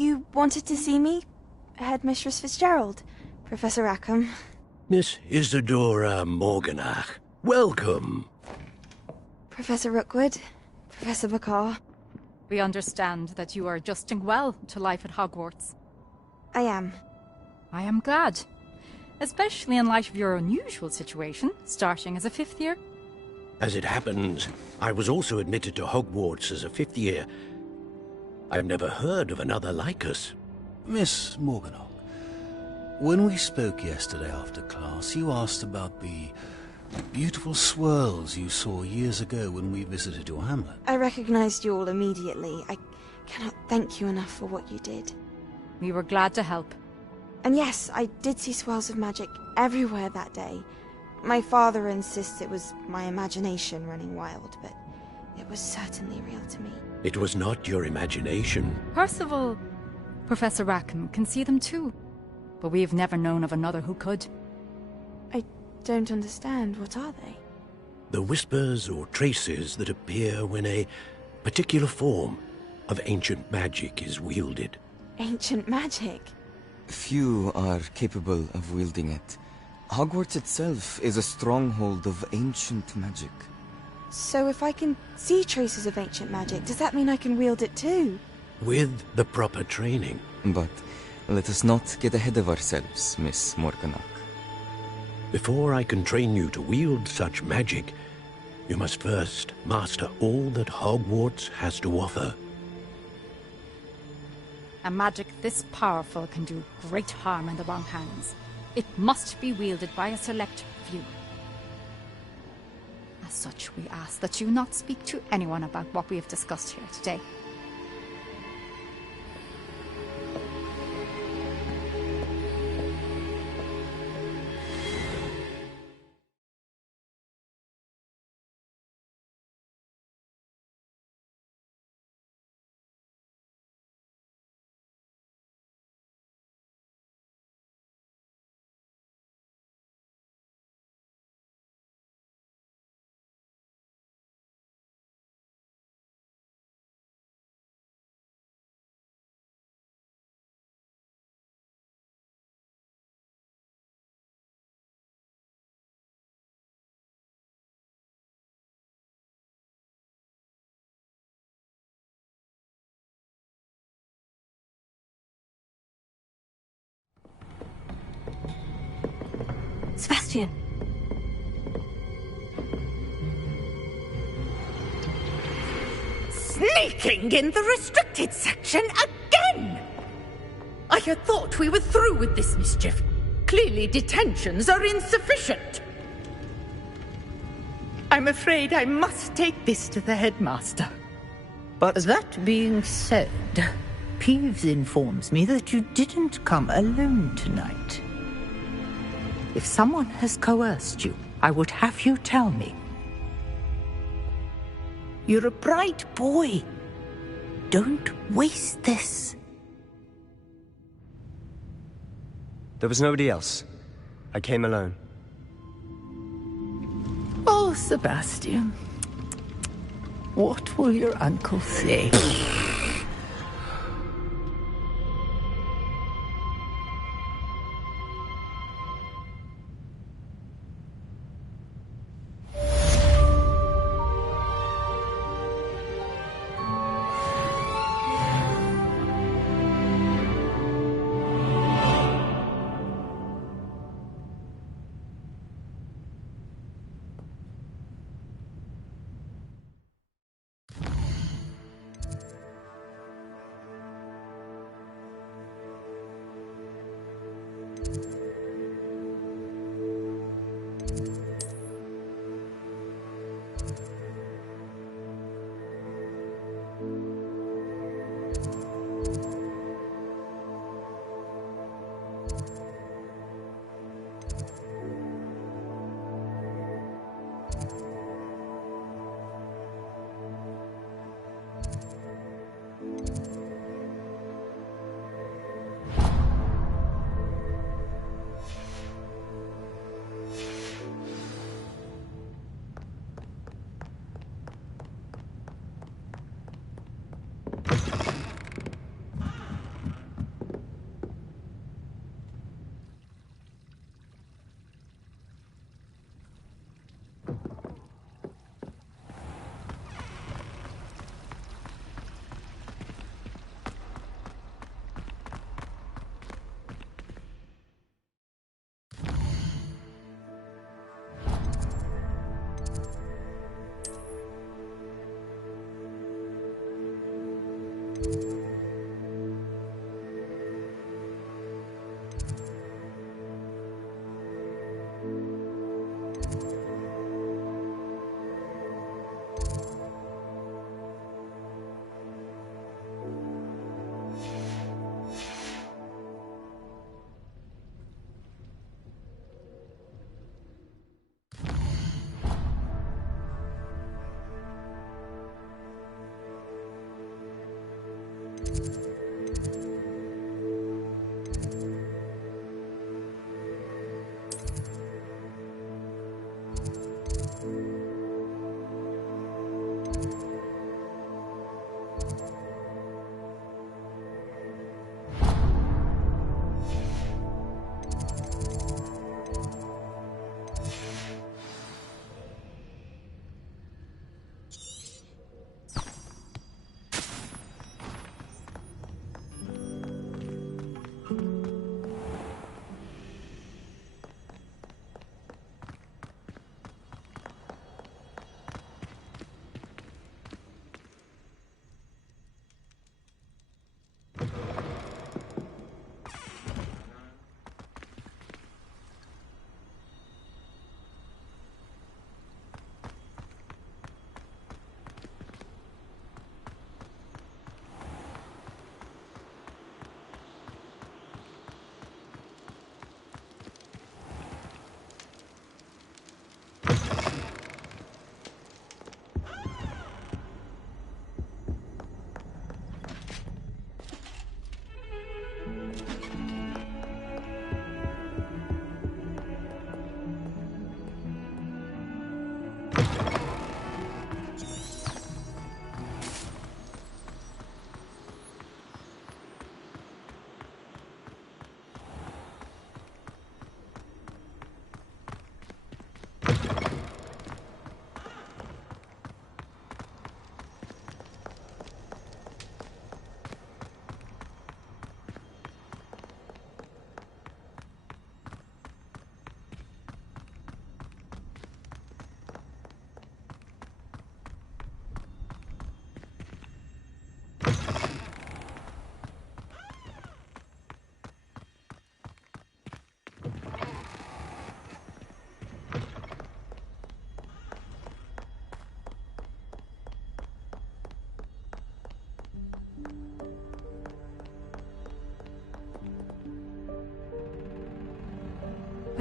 You wanted to see me? Headmistress Fitzgerald, Professor Rackham. Miss Isadora Morganach, welcome. Professor Rookwood, Professor Bacall. We understand that you are adjusting well to life at Hogwarts. I am. I am glad. Especially in light of your unusual situation, starting as a 5th year. As it happens, I was also admitted to Hogwarts as a 5th year. I've never heard of another like us. Miss Morganach, when we spoke yesterday after class, you asked about the beautiful swirls you saw years ago when we visited your hamlet. I recognized you all immediately. I cannot thank you enough for what you did. We were glad to help. And yes, I did see swirls of magic everywhere that day. My father insists it was my imagination running wild, but it was certainly real to me. It was not your imagination. Percival, Professor Rackham can see them too. But we have never known of another who could. I don't understand. What are they? The whispers or traces that appear when a particular form of ancient magic is wielded. Ancient magic? Few are capable of wielding it. Hogwarts itself is a stronghold of ancient magic. So if I can see traces of ancient magic, does that mean I can wield it too? With the proper training. But let us not get ahead of ourselves, Miss Morganach. Before I can train you to wield such magic, you must first master all that Hogwarts has to offer. A magic this powerful can do great harm in the wrong hands. It must be wielded by a select few. As such, we ask that you not speak to anyone about what we have discussed here today. Sebastian! Sneaking in the restricted section again! I had thought we were through with this mischief. Clearly detentions are insufficient. I'm afraid I must take this to the headmaster. But that being said, Peeves informs me that you didn't come alone tonight. If someone has coerced you, I would have you tell me. You're a bright boy. Don't waste this. There was nobody else. I came alone. Oh, Sebastian. What will your uncle say?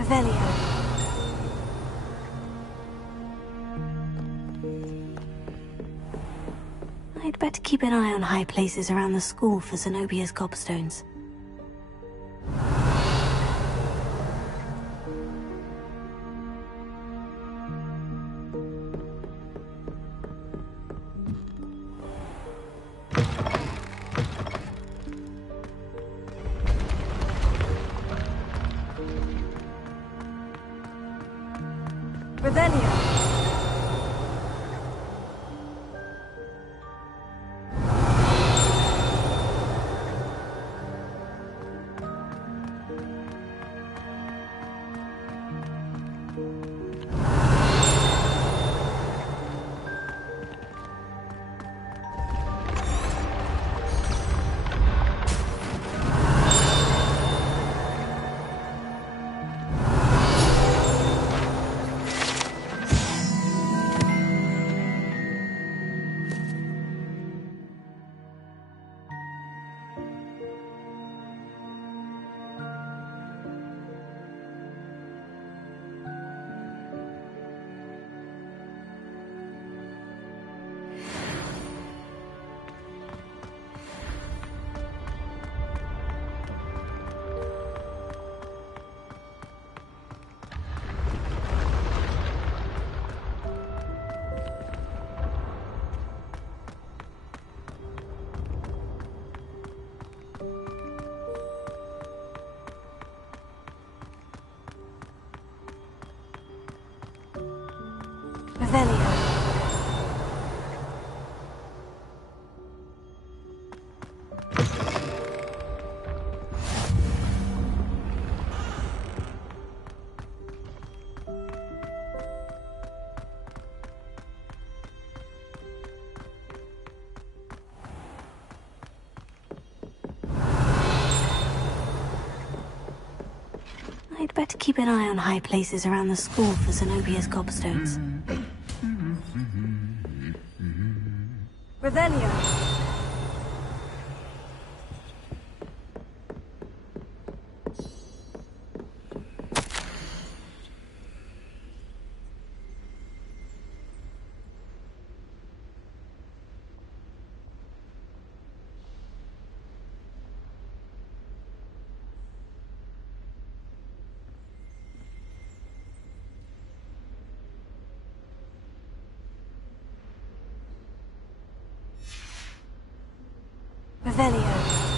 Revelio. I'd better keep an eye on high places around the school for Zenobia's gobstones. Revelio. Revelio. I'd better keep an eye on high places around the school for Zenobia's gobstones. Revelio. Revelio.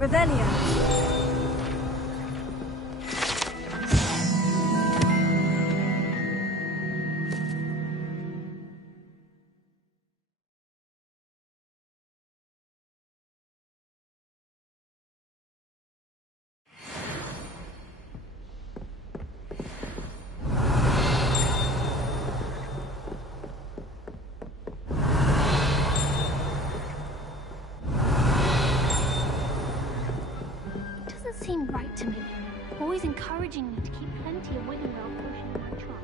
Revelio. Seem right to me. Always encouraging me to keep plenty of winning while pushing my trunk.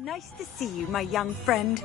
Nice to see you, my young friend.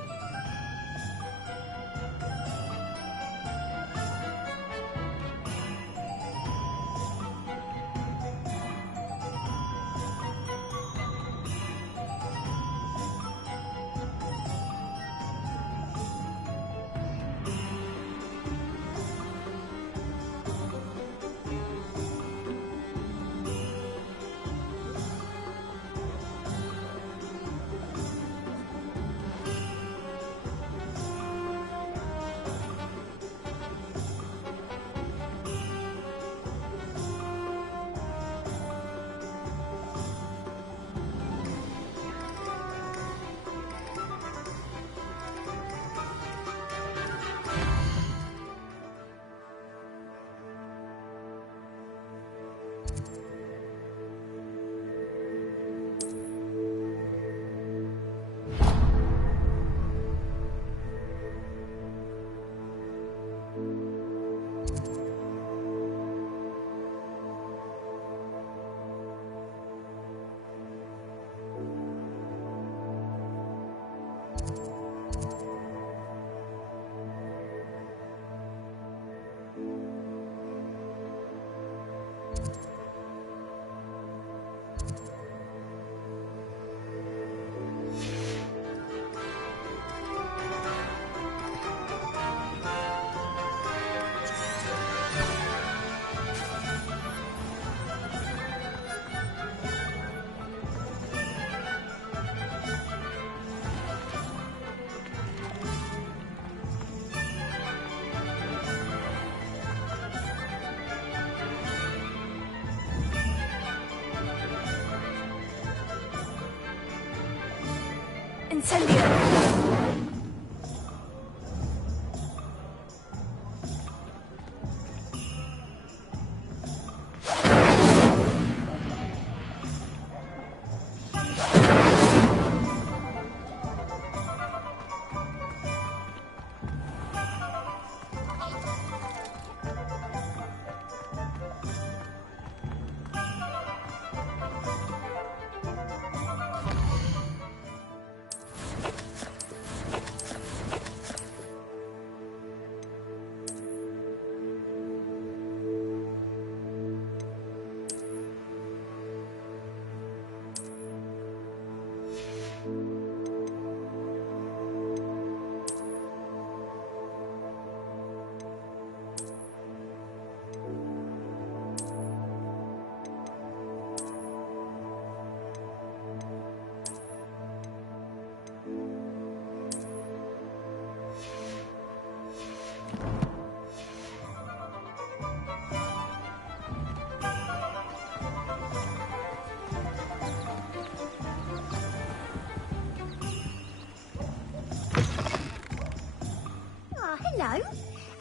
Hello.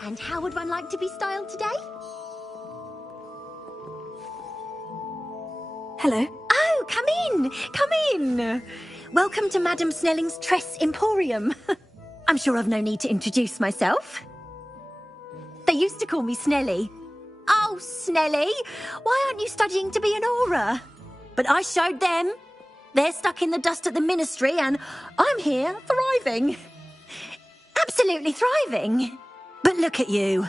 And how would one like to be styled today? Hello. Oh, come in. Come in. Welcome to Madame Snelling's Tress Emporium. I'm sure I've no need to introduce myself. They used to call me Snelly. Oh, Snelly, why aren't you studying to be an aura? But I showed them. They're stuck in the dust at the ministry and I'm here thriving. Absolutely thriving. But look at you.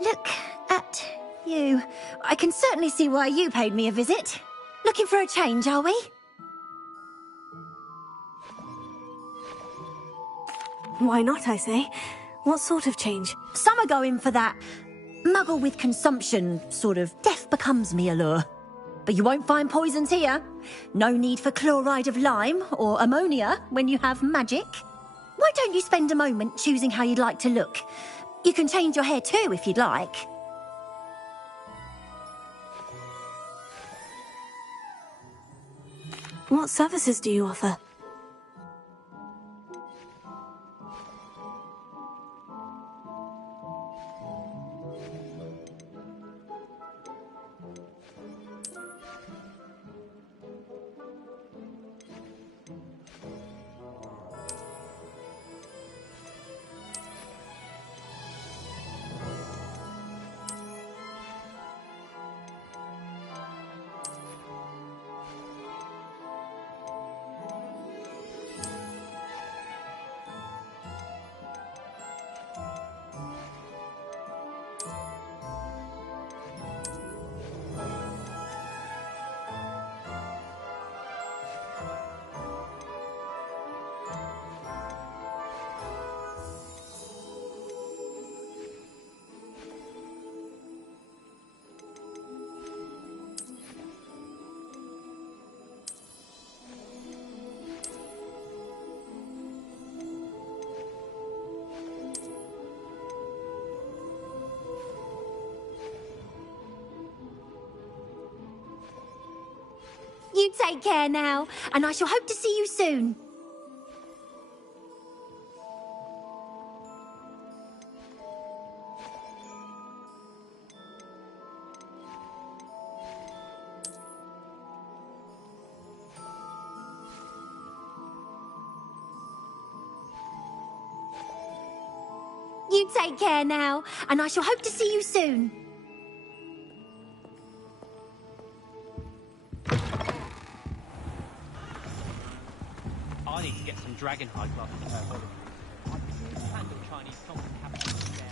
Look at you. I can certainly see why you paid me a visit. Looking for a change, are we? Why not, I say? What sort of change? Some are going for that muggle with consumption, sort of death becomes me allure. But you won't find poisons here. No need for chloride of lime or ammonia when you have magic. Why don't you spend a moment choosing how you'd like to look? You can change your hair too if you'd like. What services do you offer? You take care now, and I shall hope to see you soon. You take care now, and I shall hope to see you soon. I need to get some dragon hide glasses for her. I've seen handle Chinese common capital there.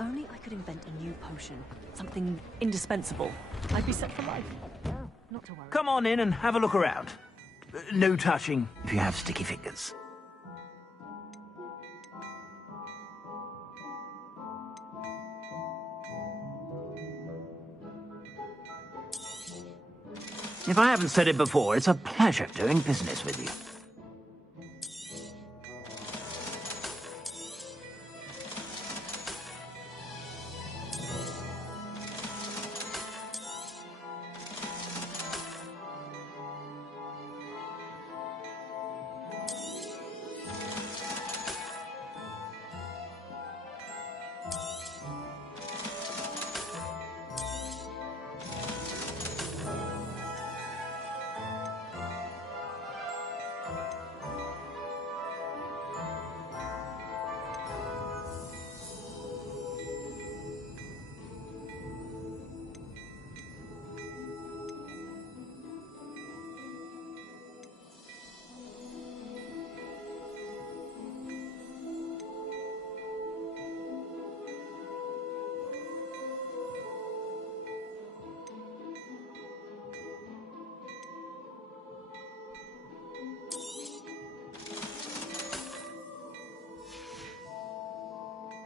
Only I could invent a new potion. Something indispensable. I'd be set for life. No, not to worry. Come on in and have a look around. No touching if you have sticky fingers. If I haven't said it before, it's a pleasure doing business with you.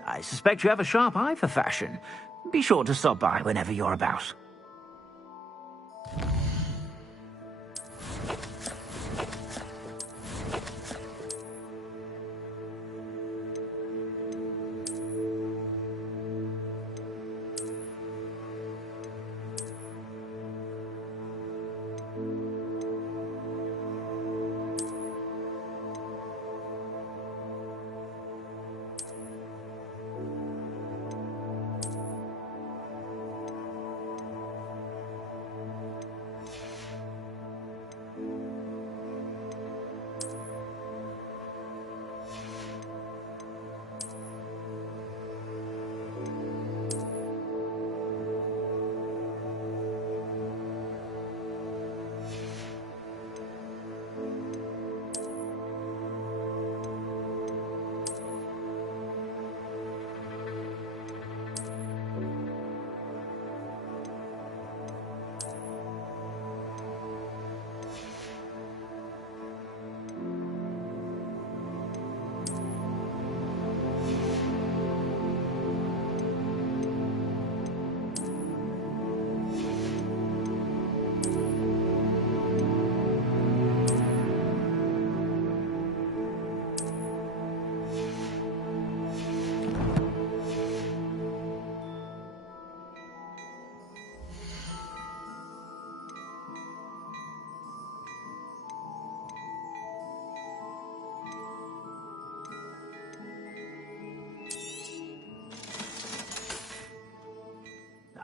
I suspect you have a sharp eye for fashion. Be sure to stop by whenever you're about.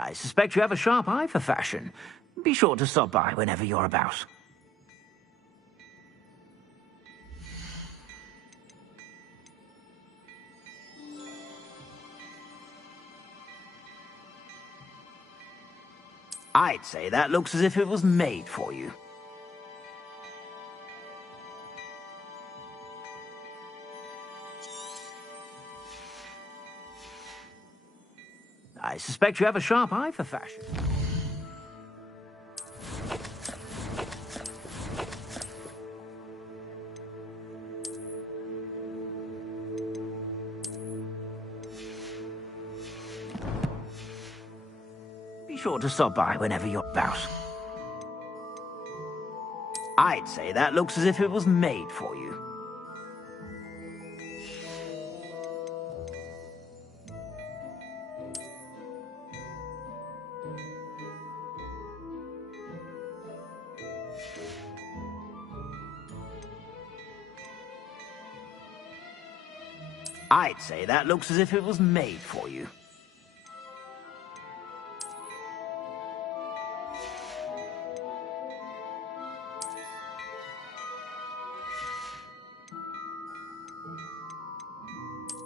I suspect you have a sharp eye for fashion. Be sure to stop by whenever you're about. I'd say that looks as if it was made for you. I suspect you have a sharp eye for fashion. Be sure to stop by whenever you're about. I'd say that looks as if it was made for you. I'd say that looks as if it was made for you.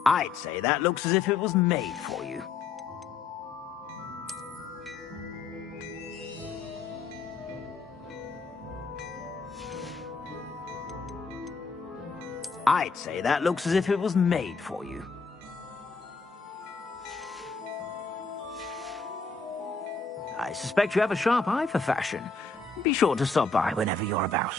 I'd say that looks as if it was made for you. I'd say that looks as if it was made for you. I suspect you have a sharp eye for fashion. Be sure to stop by whenever you're about.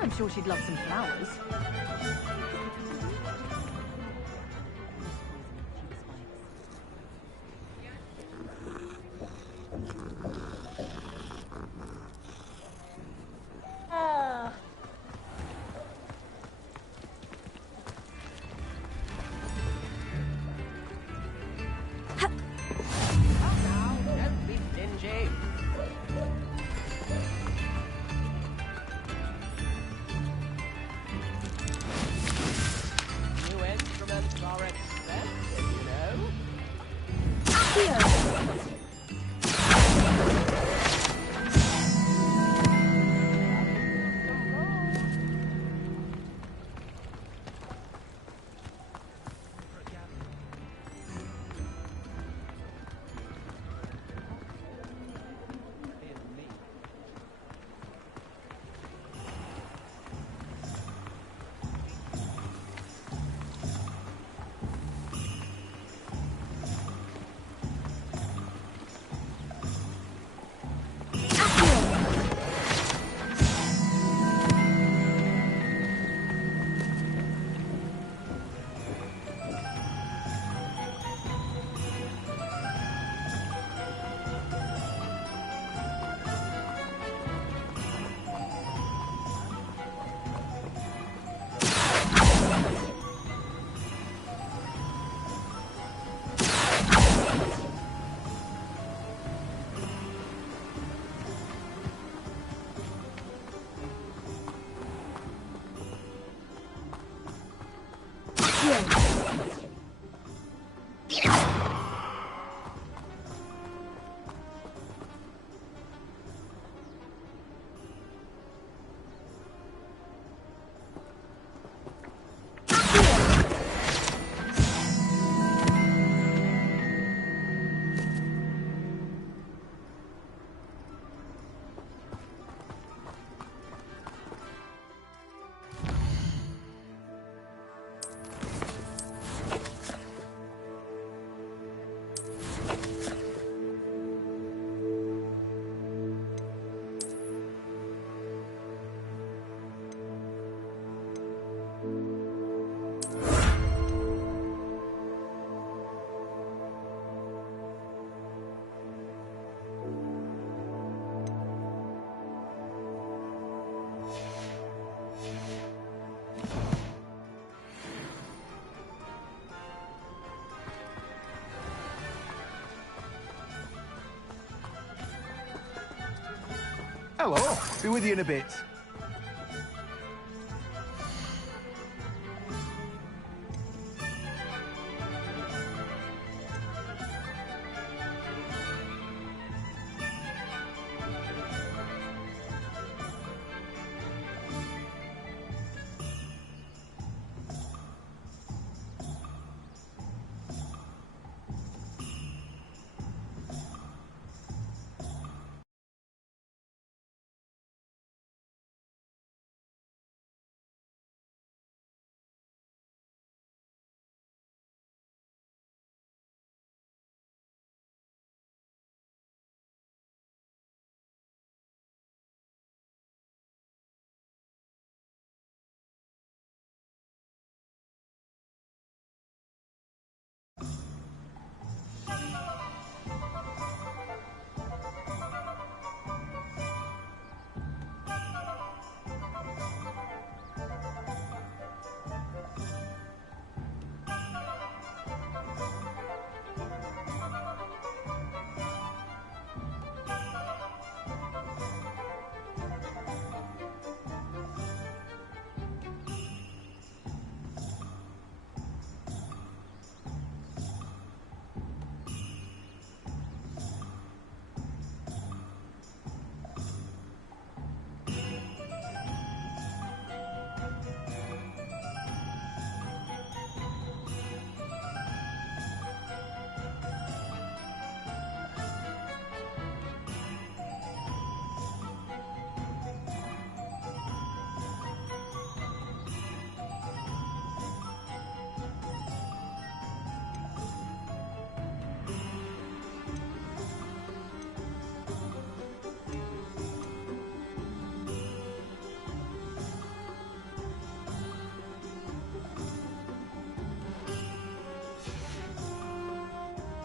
I'm sure she'd love some flowers. Don't be stingy. Hello. Be with you in a bit.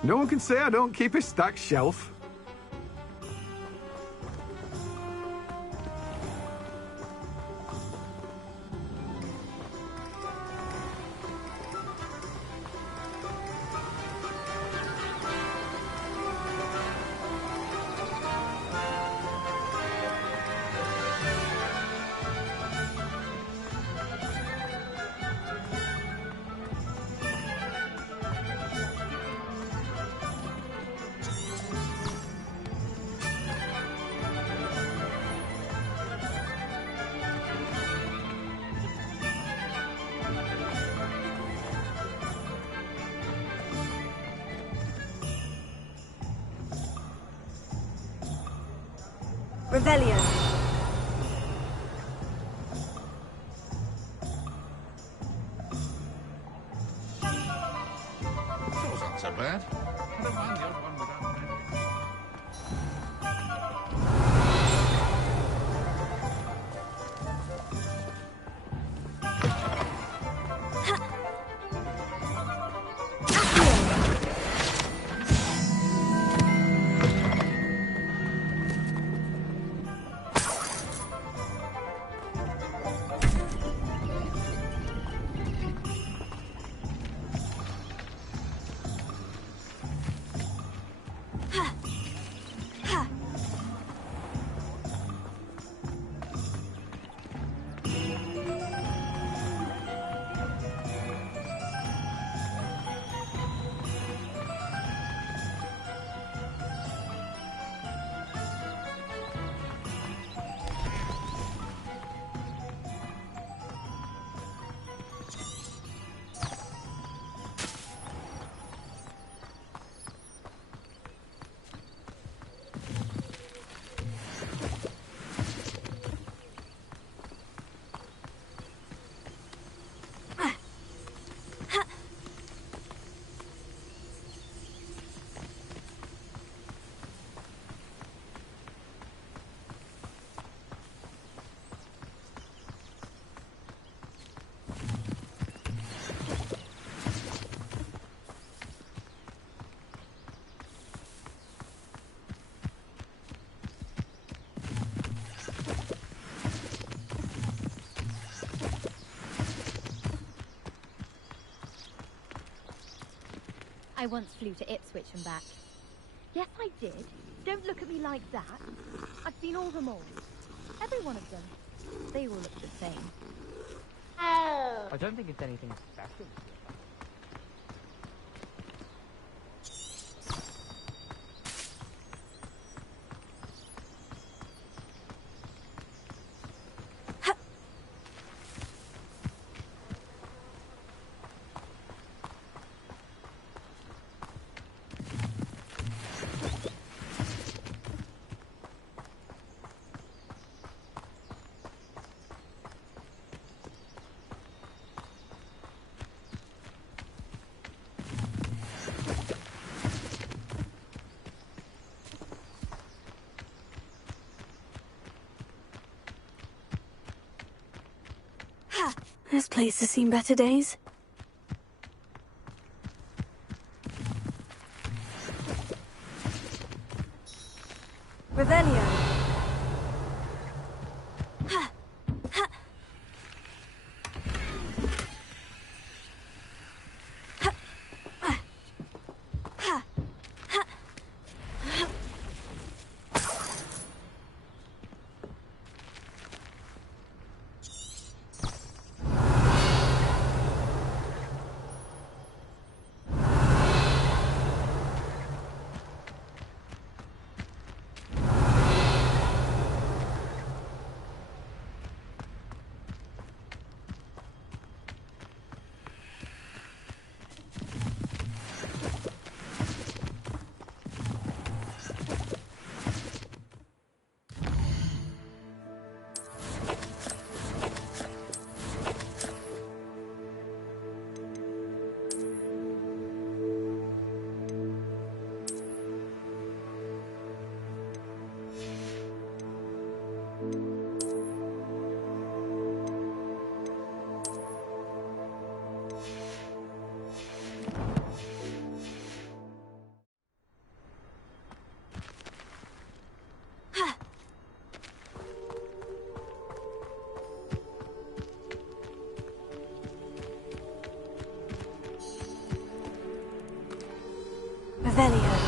No one can say I don't keep a stacked shelf. Revelio. That wasn't so bad. I don't mind the odd one without magic. I once flew to Ipswich and back. Yes, I did. don't look at me like that. I've seen all the moles. Every one of them. They all look the same. I don't think it's anything special. This place has seen better days. Revelio. Revelio.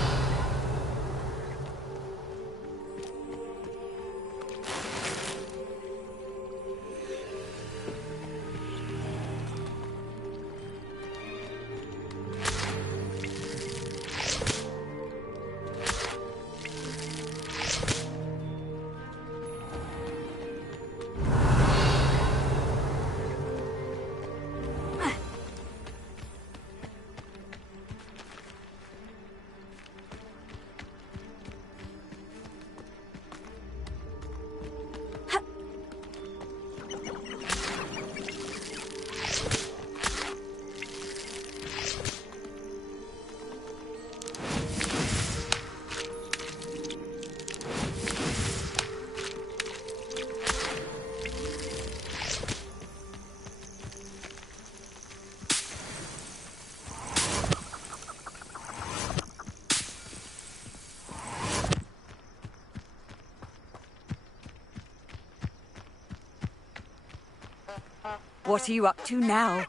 What are you up to now?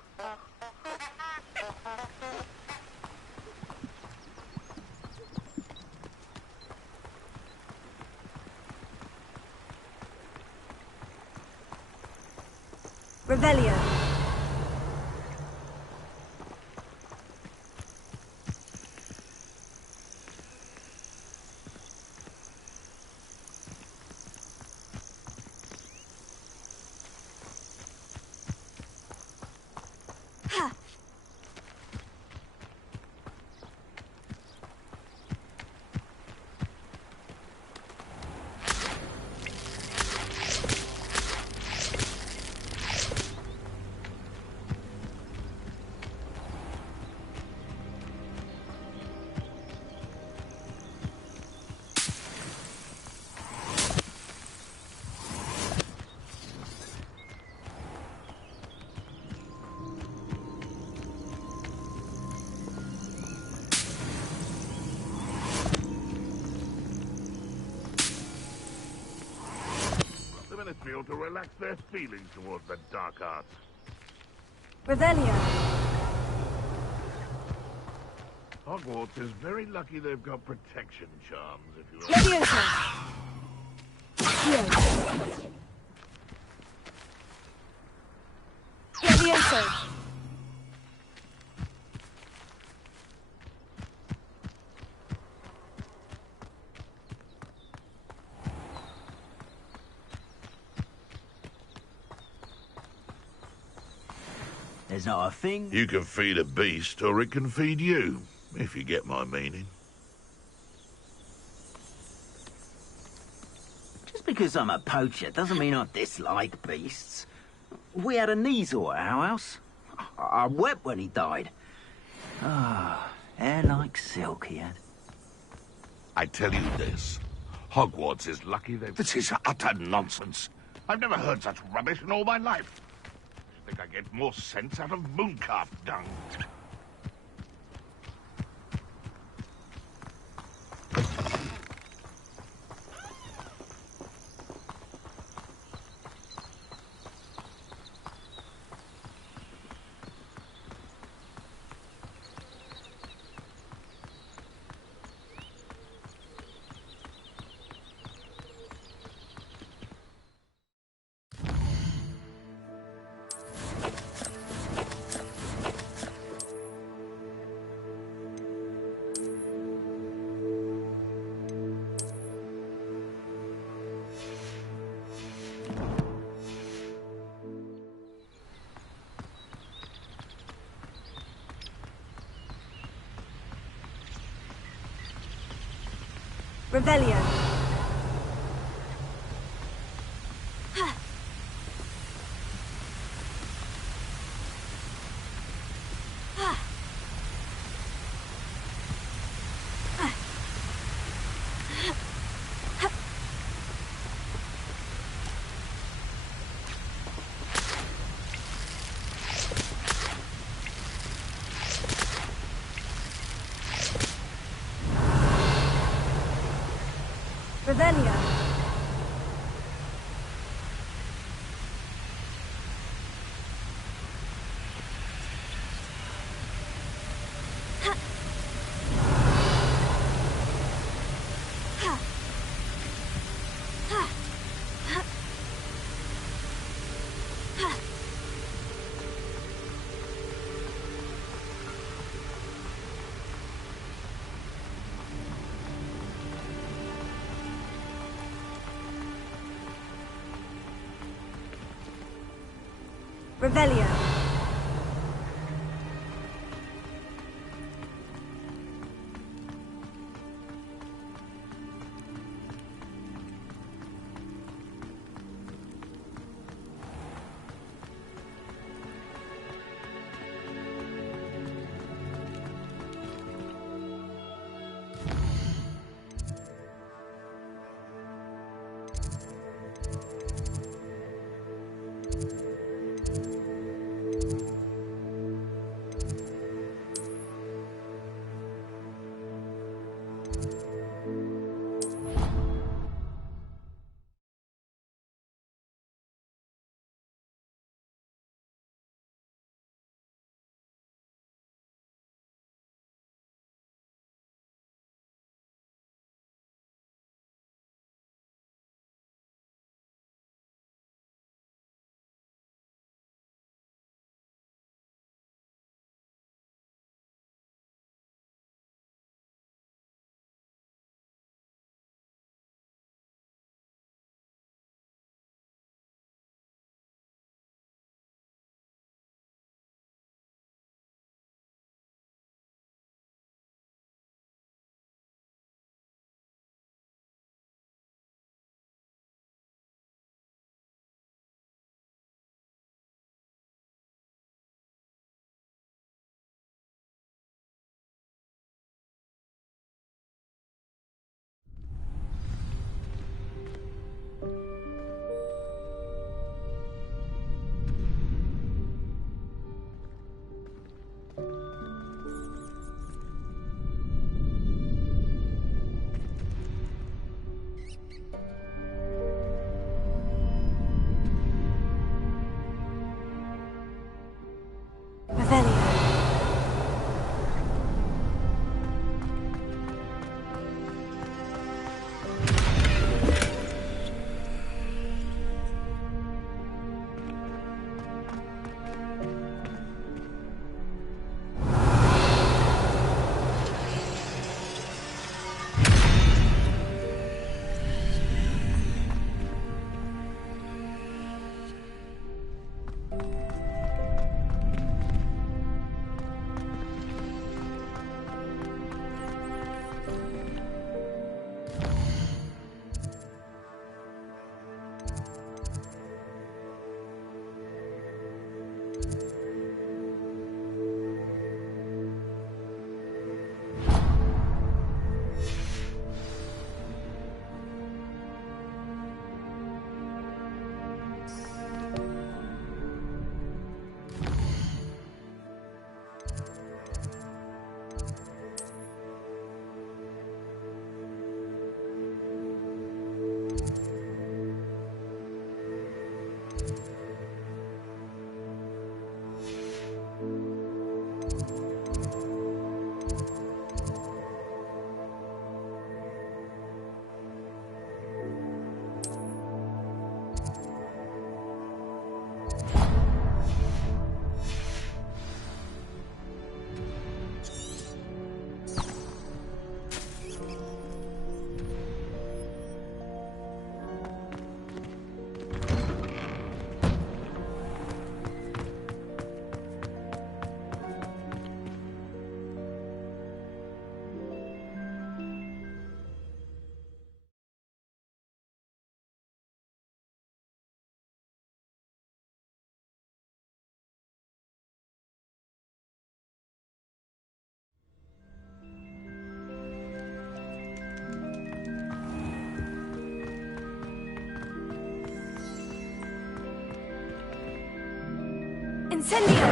Revelio. Feel to relax their feelings towards the dark arts. Revelio. Hogwarts is very lucky they've got protection charms, if you Leviosa! Leviosa! There's not a thing... You can feed a beast, or it can feed you, if you get my meaning. Just because I'm a poacher doesn't mean I dislike beasts. We had a Ņeesaw at our house. I wept when he died. Ah, hair like silk he had. I tell you this, Hogwarts is lucky they've... This is utter nonsense. I've never heard such rubbish in all my life. I think I get more sense out of mooncalf dung. Revelio. Revelio. Revelio. Incendio!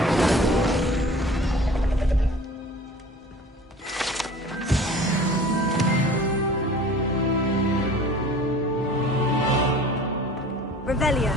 Revelio.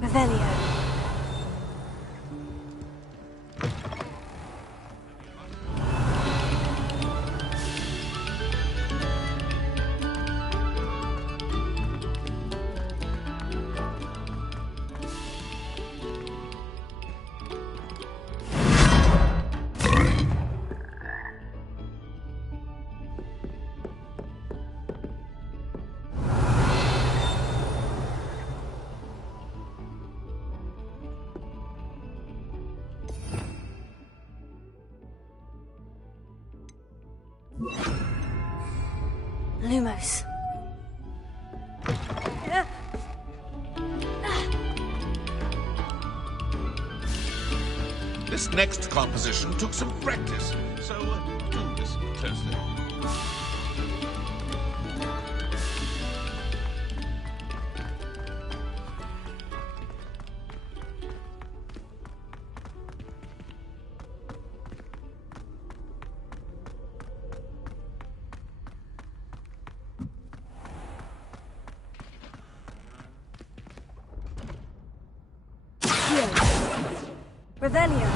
Revelio. Lumos. This next composition took some practice, so do listen closely. Revelio.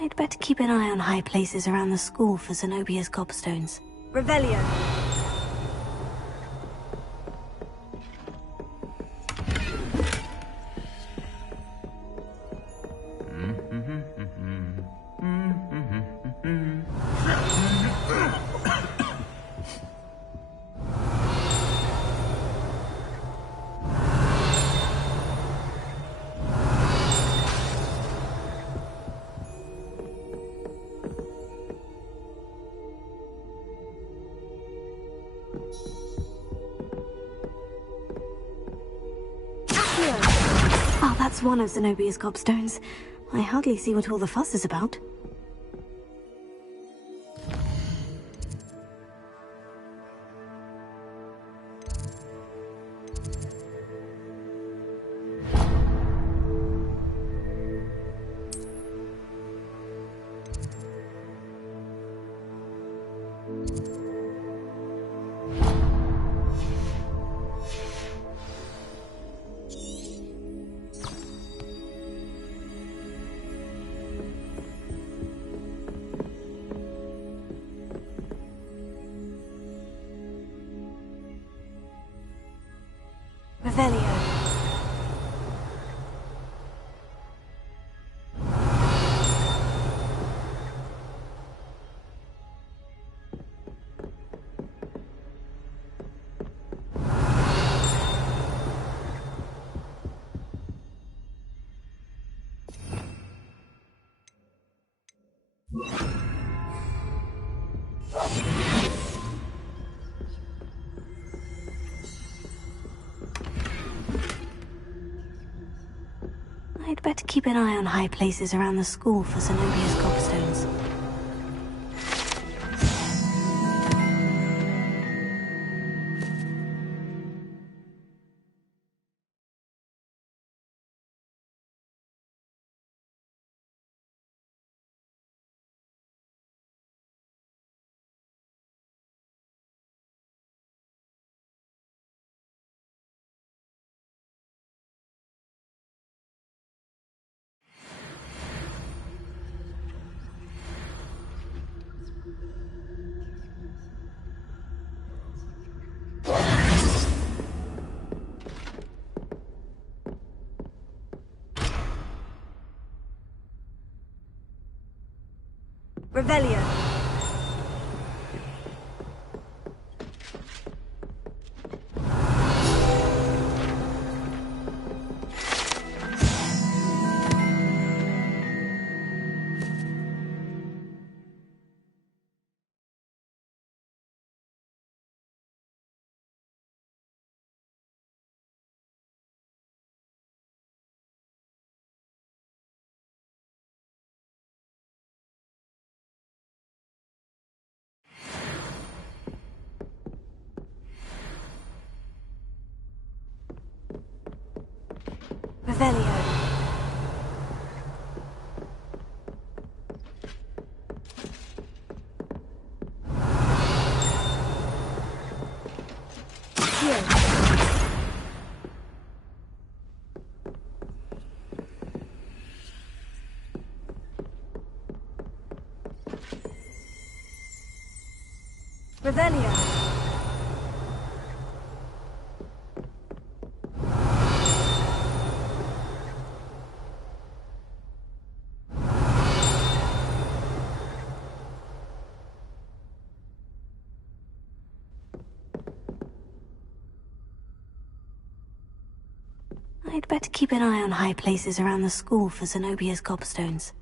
I'd better keep an eye on high places around the school for Zenobia's gobstones. Revelio. Oh, that's one of Zenobia's gobstones. I hardly see what all the fuss is about. I'd better keep an eye on high places around the school for Zenobia's gobstones. Revelio. Revelio. Revelio. I'd better keep an eye on high places around the school for Zenobia's gobstones.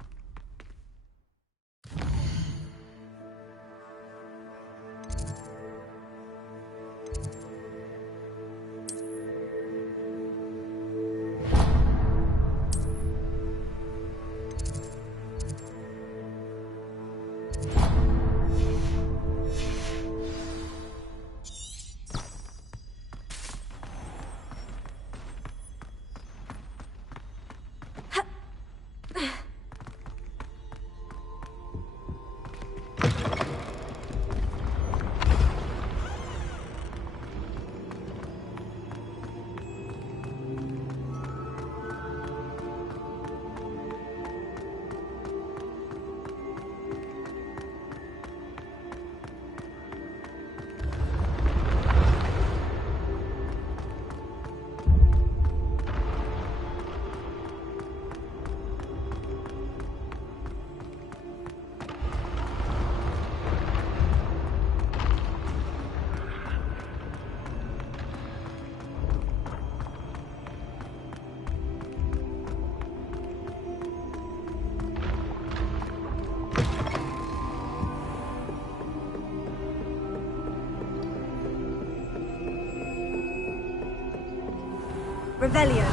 Revelio.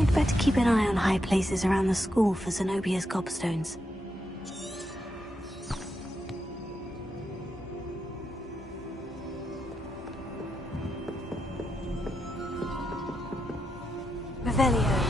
I'd better keep an eye on high places around the school for Zenobia's gobstones. Revelio.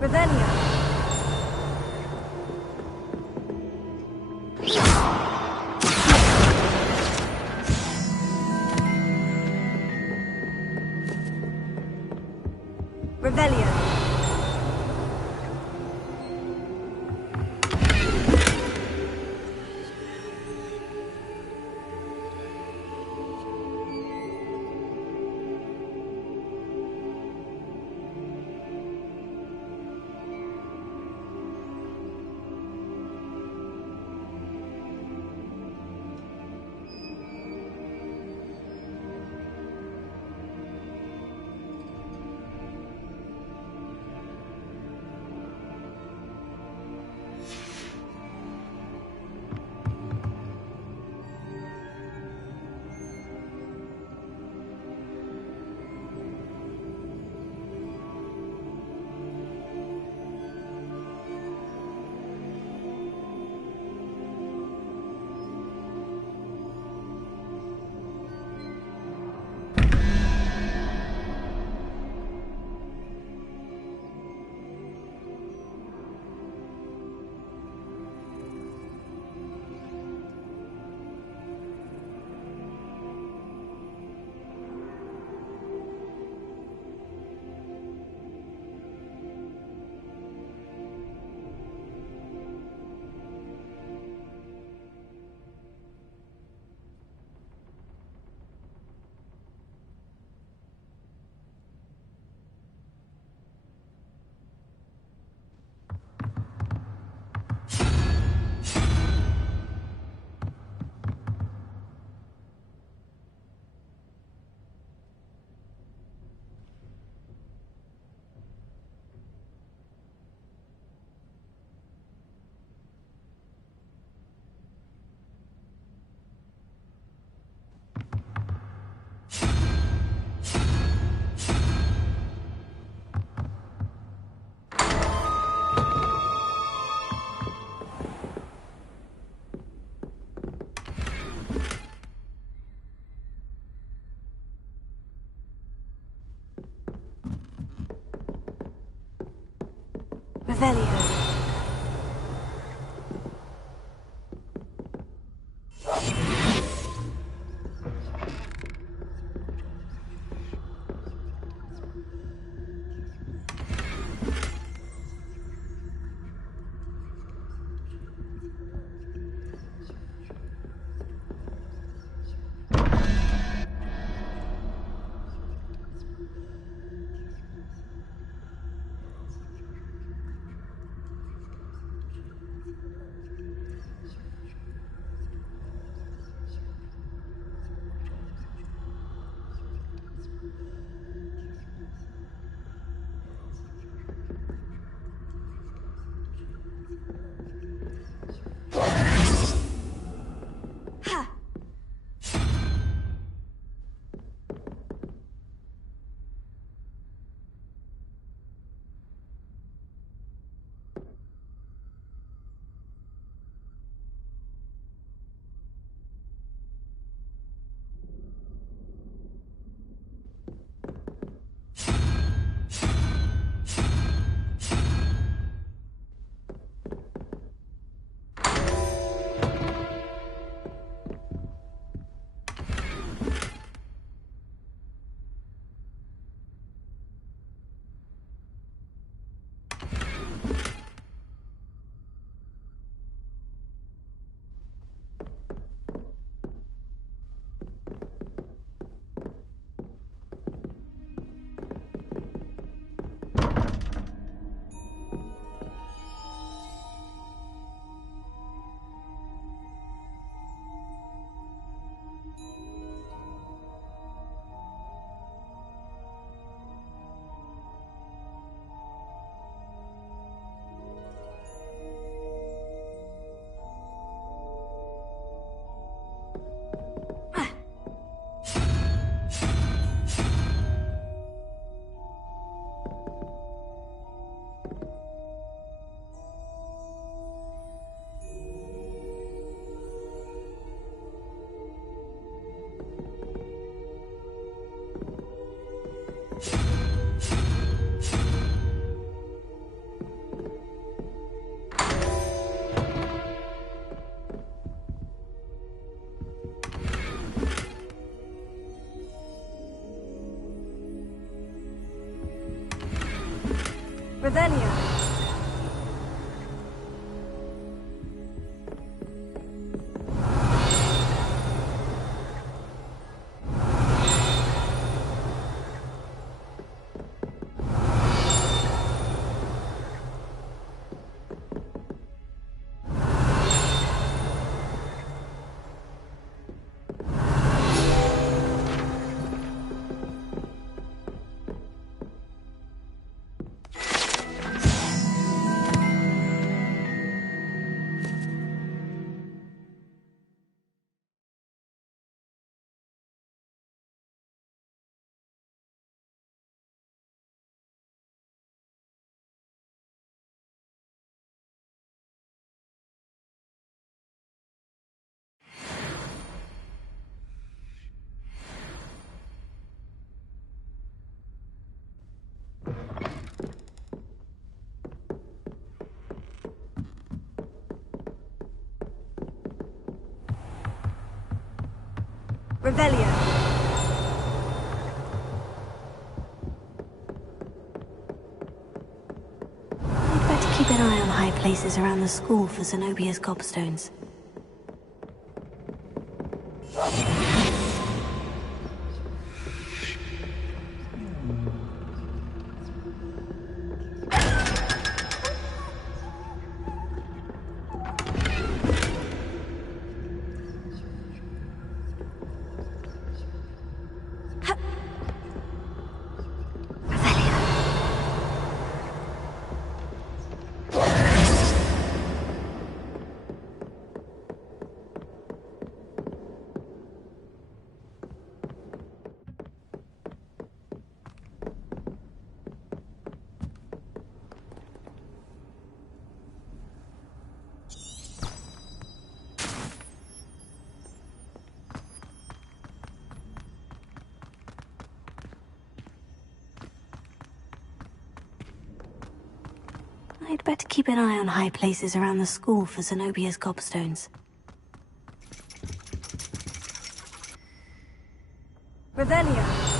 Revelio. Revelio. Revelio. Revelio. Revelio. We'd better keep an eye on high places around the school for Zenobia's gobstones. I'd better keep an eye on high places around the school for Zenobia's gobstones. Revelio.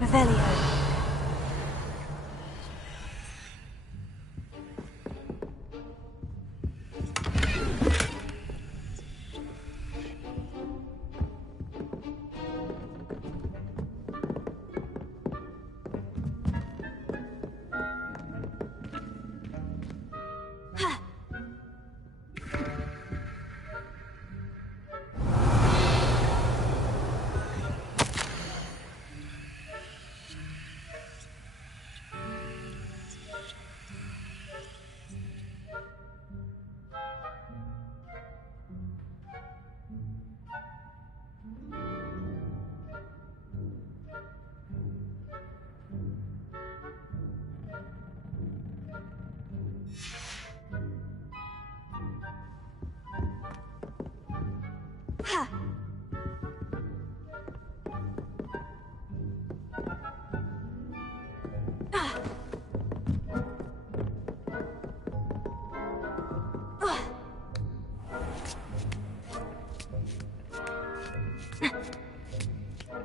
Revelio.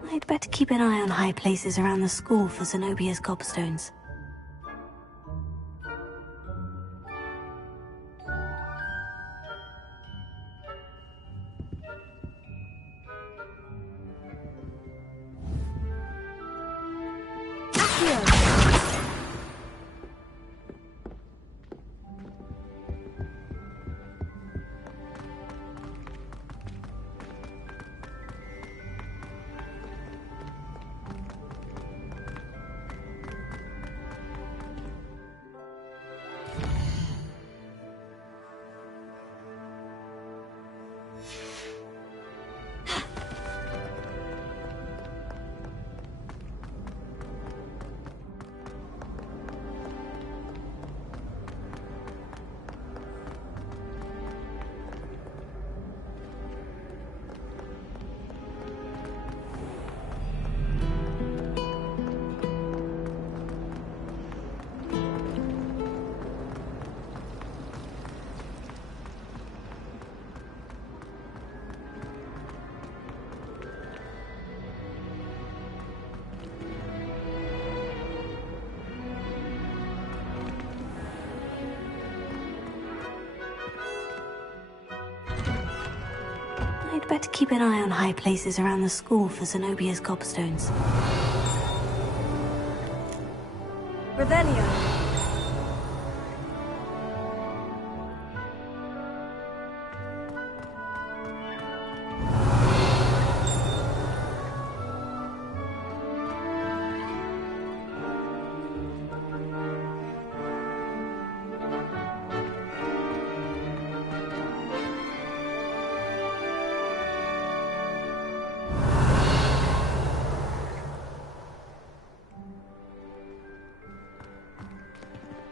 I'd better keep an eye on high places around the school for Zenobia's gobstones. I'd better keep an eye on high places around the school for Zenobia's gobstones. Revelio.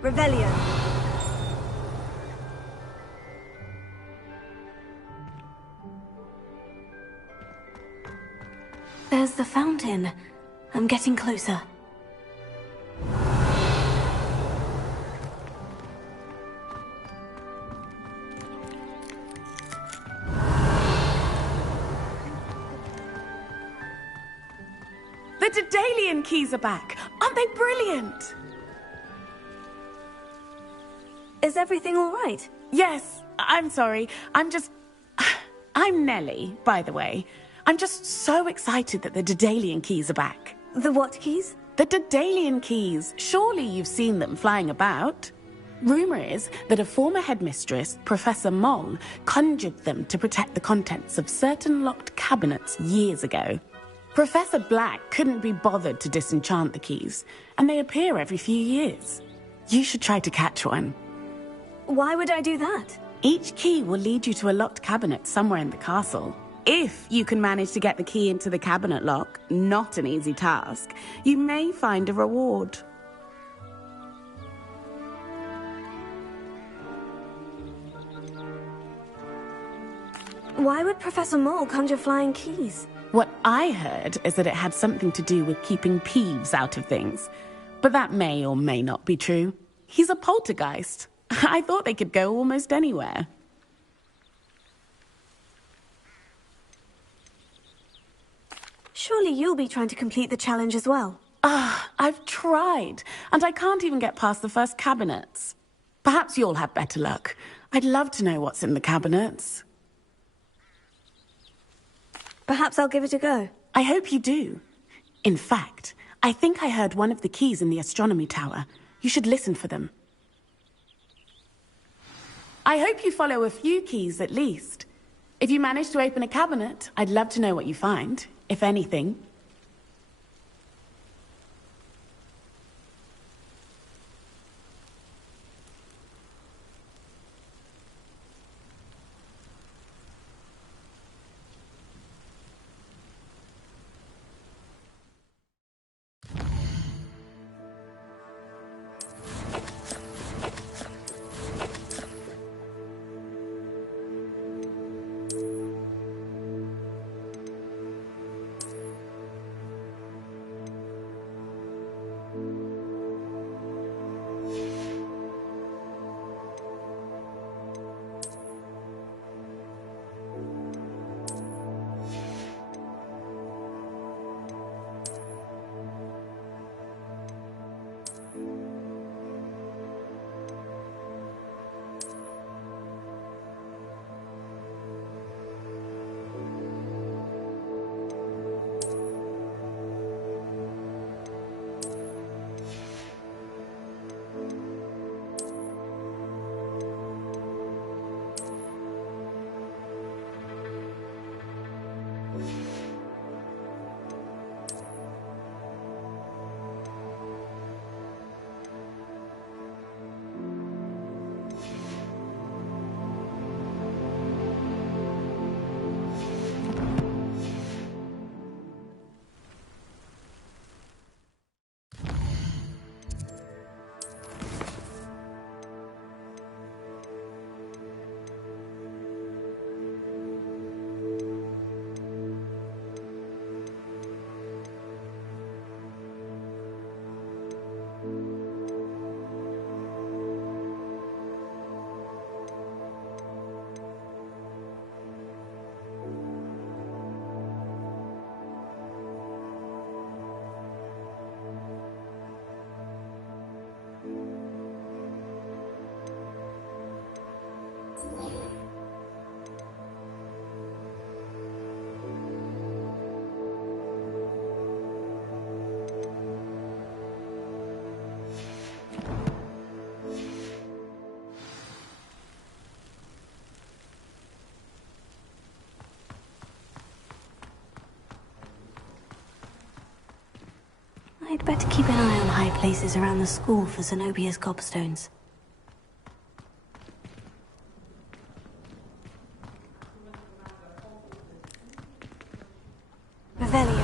Revelio. There's the fountain. I'm getting closer. The Daedalian keys are back. Aren't they brilliant? Is everything all right? Yes, I'm sorry. I'm Nellie, by the way. I'm just so excited that the Daedalian keys are back. The what keys? The Daedalian keys. Surely you've seen them flying about. Rumour is that a former headmistress, Professor Moll, conjured them to protect the contents of certain locked cabinets years ago. Professor Black couldn't be bothered to disenchant the keys, and they appear every few years. You should try to catch one. Why would I do that? Each key will lead you to a locked cabinet somewhere in the castle. If you can manage to get the key into the cabinet lock, not an easy task, you may find a reward. Why would Professor Moll conjure flying keys? What I heard is that it had something to do with keeping Peeves out of things. But that may or may not be true. He's a poltergeist. I thought they could go almost anywhere. Surely you'll be trying to complete the challenge as well. I've tried, and I can't even get past the first cabinets. Perhaps you'll have better luck. I'd love to know what's in the cabinets. Perhaps I'll give it a go. I hope you do. In fact, I think I heard one of the keys in the astronomy tower. You should listen for them. I hope you follow a few keys at least. If you manage to open a cabinet, I'd love to know what you find, if anything. I'd better keep an eye on high places around the school for Zenobia's gobstones. Revelio.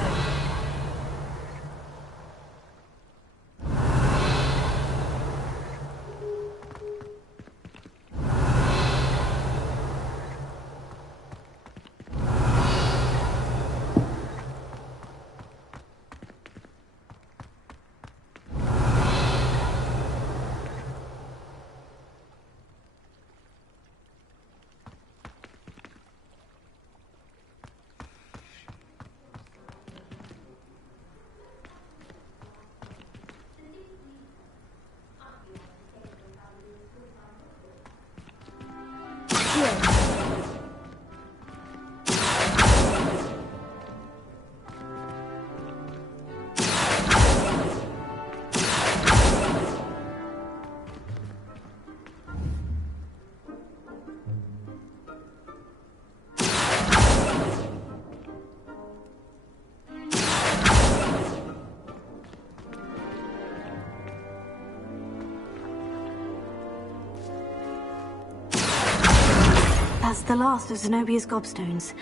That's the last of Zenobia's gobstones.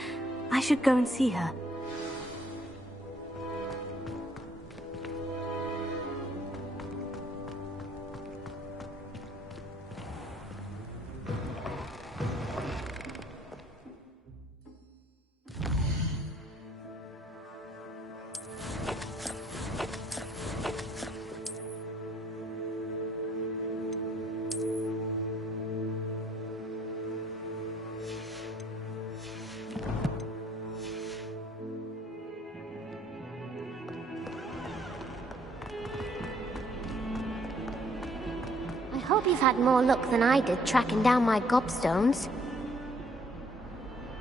I should go and see her. I hope you've had more luck than I did tracking down my gobstones.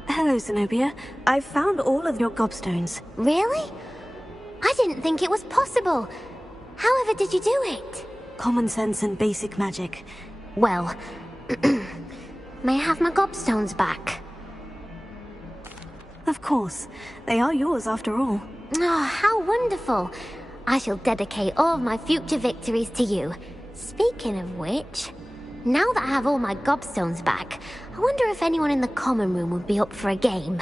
Hello, Zenobia. I've found all of your gobstones. Really? I didn't think it was possible. However did you do it? Common sense and basic magic. Well, may I have my gobstones back? Of course. They are yours after all. Oh, how wonderful. I shall dedicate all of my future victories to you. Speaking of which, now that I have all my gobstones back, I wonder if anyone in the common room would be up for a game.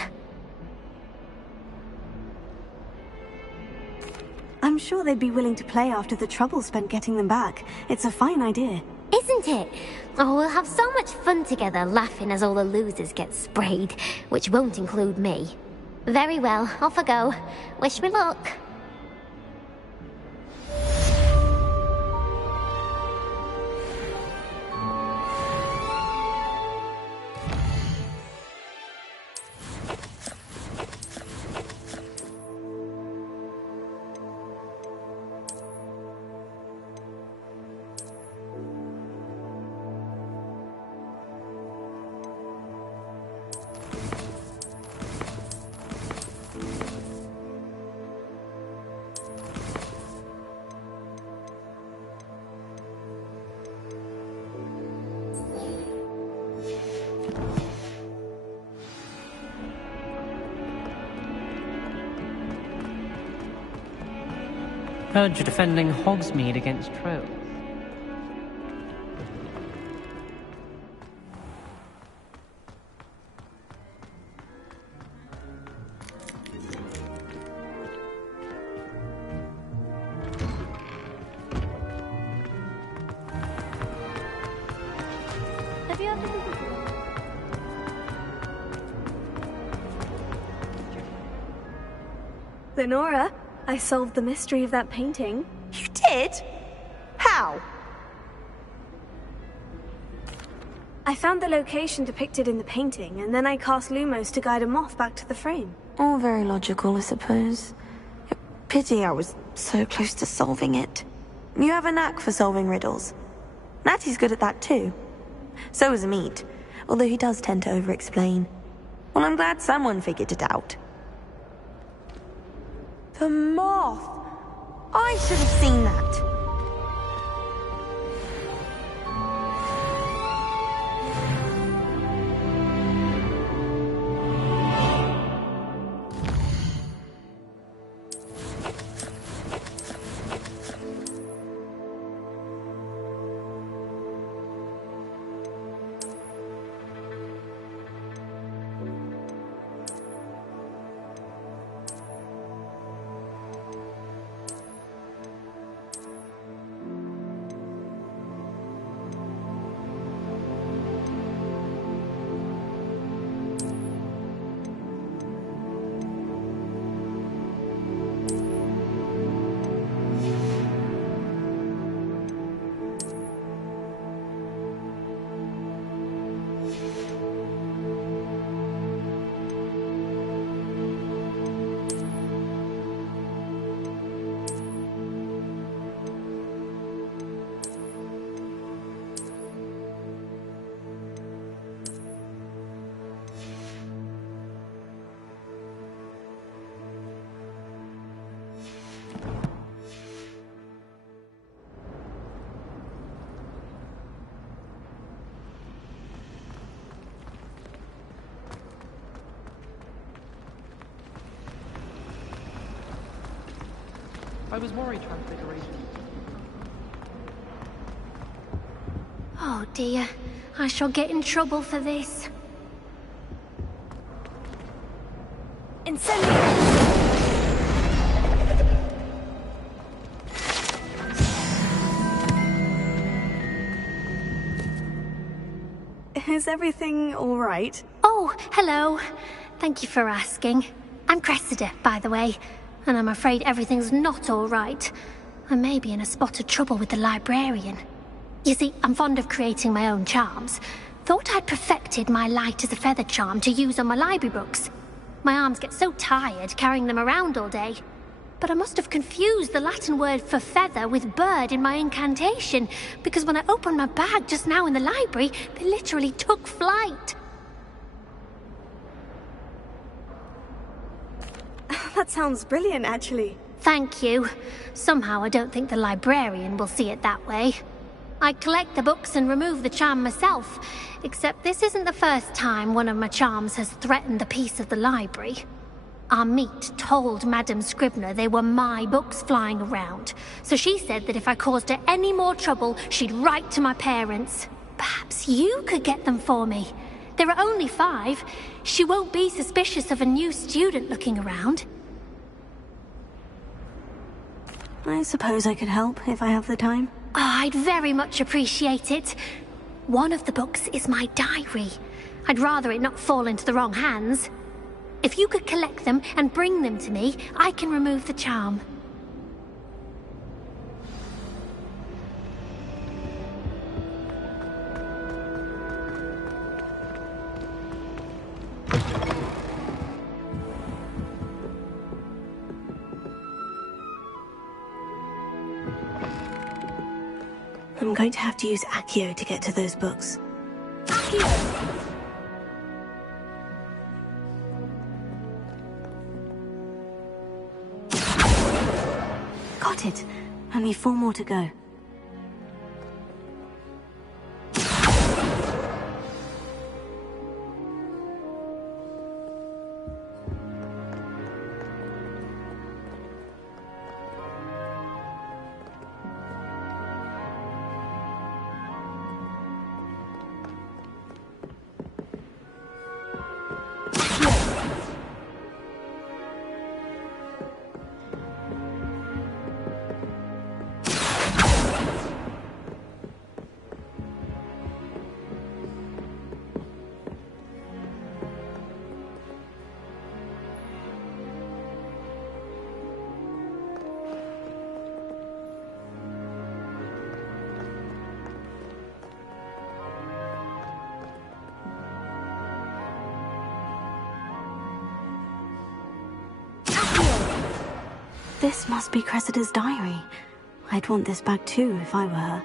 I'm sure they'd be willing to play after the trouble spent getting them back. It's a fine idea. Isn't it? Oh, we'll have so much fun together laughing as all the losers get sprayed, which won't include me. Very well, off I go. Wish me luck. Purge defending Hogsmeade against trolls. Have you ever Lenora, I solved the mystery of that painting. You did? How? I found the location depicted in the painting, and then I cast Lumos to guide a moth back to the frame. All very logical, I suppose. Pity I was so close to solving it. You have a knack for solving riddles. Natty's good at that too. So is Amit, although he does tend to over-explain. Well, I'm glad someone figured it out. The moth! I should have seen that. I was worried Transfiguration. Oh dear, I shall get in trouble for this. Incendiary! Is everything all right? Oh, hello. Thank you for asking. I'm Cressida, by the way, and I'm afraid everything's not all right. I may be in a spot of trouble with the librarian. You see, I'm fond of creating my own charms. Thought I'd perfected my light as a feather charm to use on my library books. My arms get so tired carrying them around all day. But I must have confused the Latin word for feather with bird in my incantation, because when I opened my bag just now in the library, they literally took flight. That sounds brilliant, actually. Thank you. Somehow I don't think the librarian will see it that way. I collect the books and remove the charm myself, except this isn't the first time one of my charms has threatened the peace of the library. Our meet told Madame Scribner they were my books flying around, so she said that if I caused her any more trouble, she'd write to my parents. Perhaps you could get them for me. There are only 5. She won't be suspicious of a new student looking around. I suppose I could help if I have the time. Oh, I'd very much appreciate it. One of the books is my diary. I'd rather it not fall into the wrong hands. If you could collect them and bring them to me, I can remove the charm. I'm going to have to use ℚ𝑒𝑒 to get to those books. ℚ𝑒𝑒𝑒! Got it. Only 4 more to go. This must be Cressida's diary. I'd want this back too if I were her.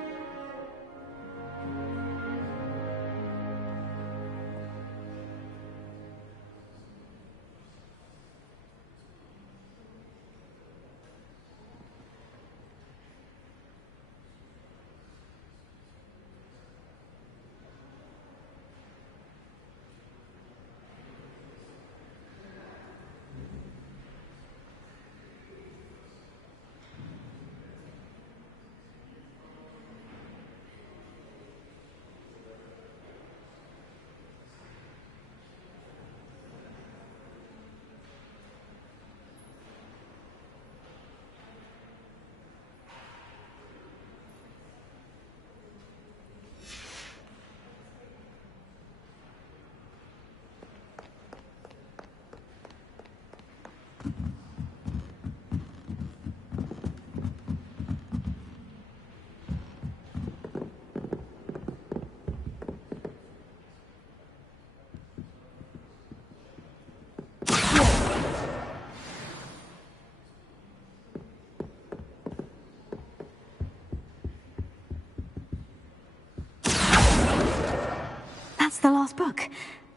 That's the last book.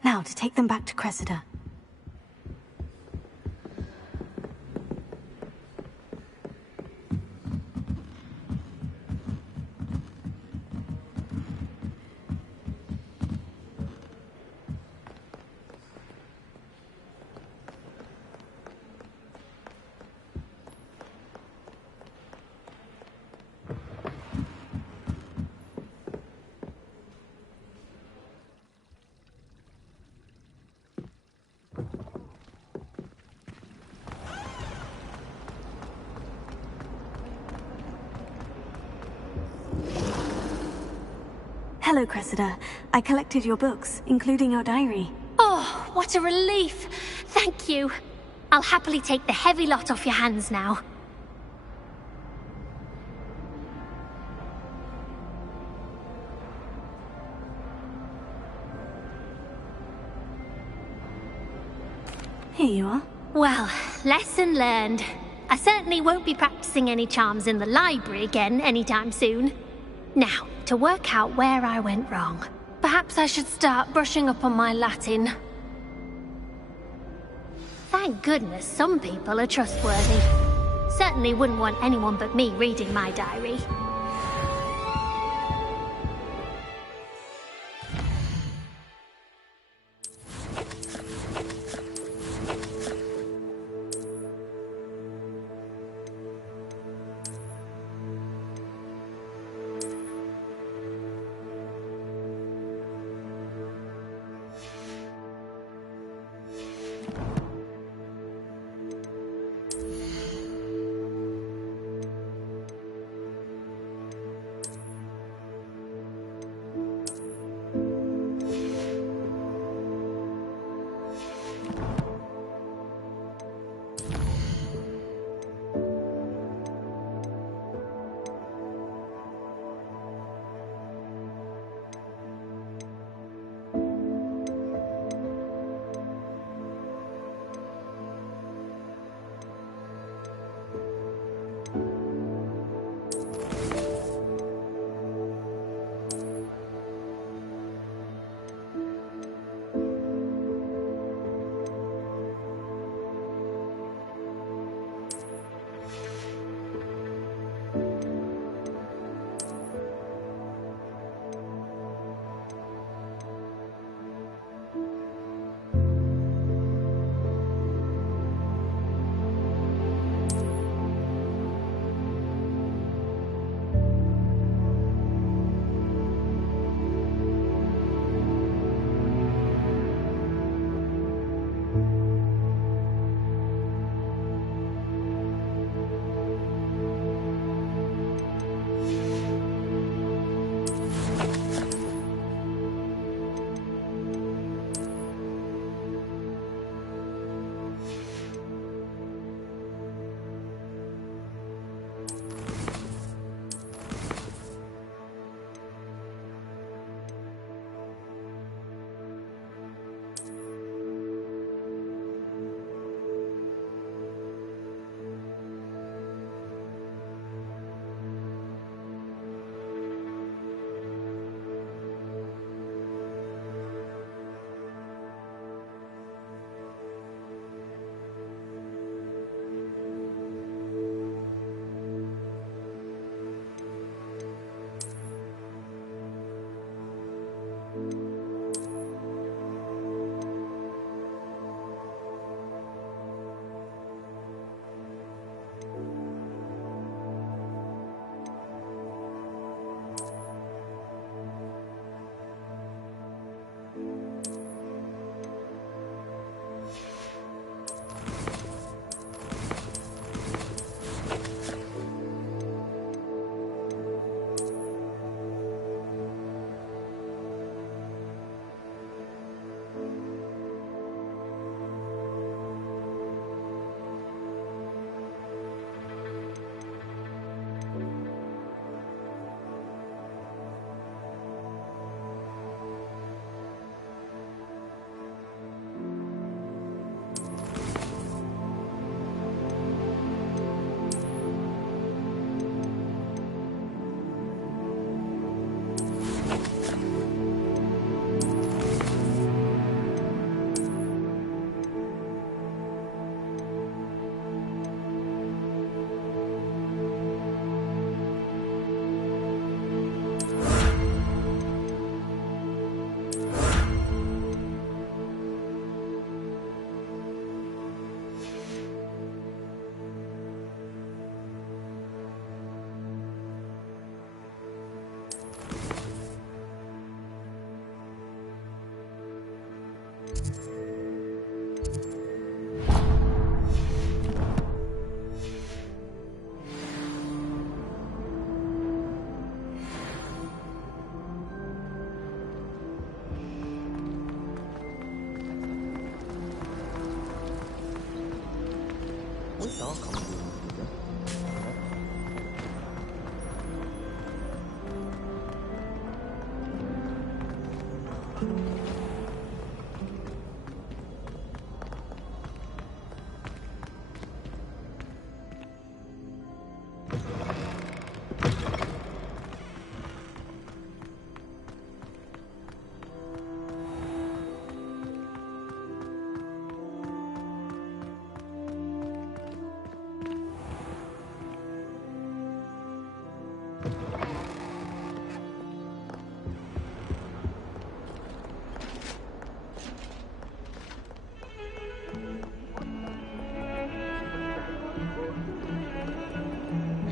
Now to take them back to Cressida. Hello, Cressida. I collected your books, including your diary. Oh, what a relief! Thank you. I'll happily take the heavy lot off your hands now. Here you are. Well, lesson learned. I certainly won't be practicing any charms in the library again anytime soon. Now, to work out where I went wrong. Perhaps I should start brushing up on my Latin. Thank goodness some people are trustworthy. Certainly wouldn't want anyone but me reading my diary.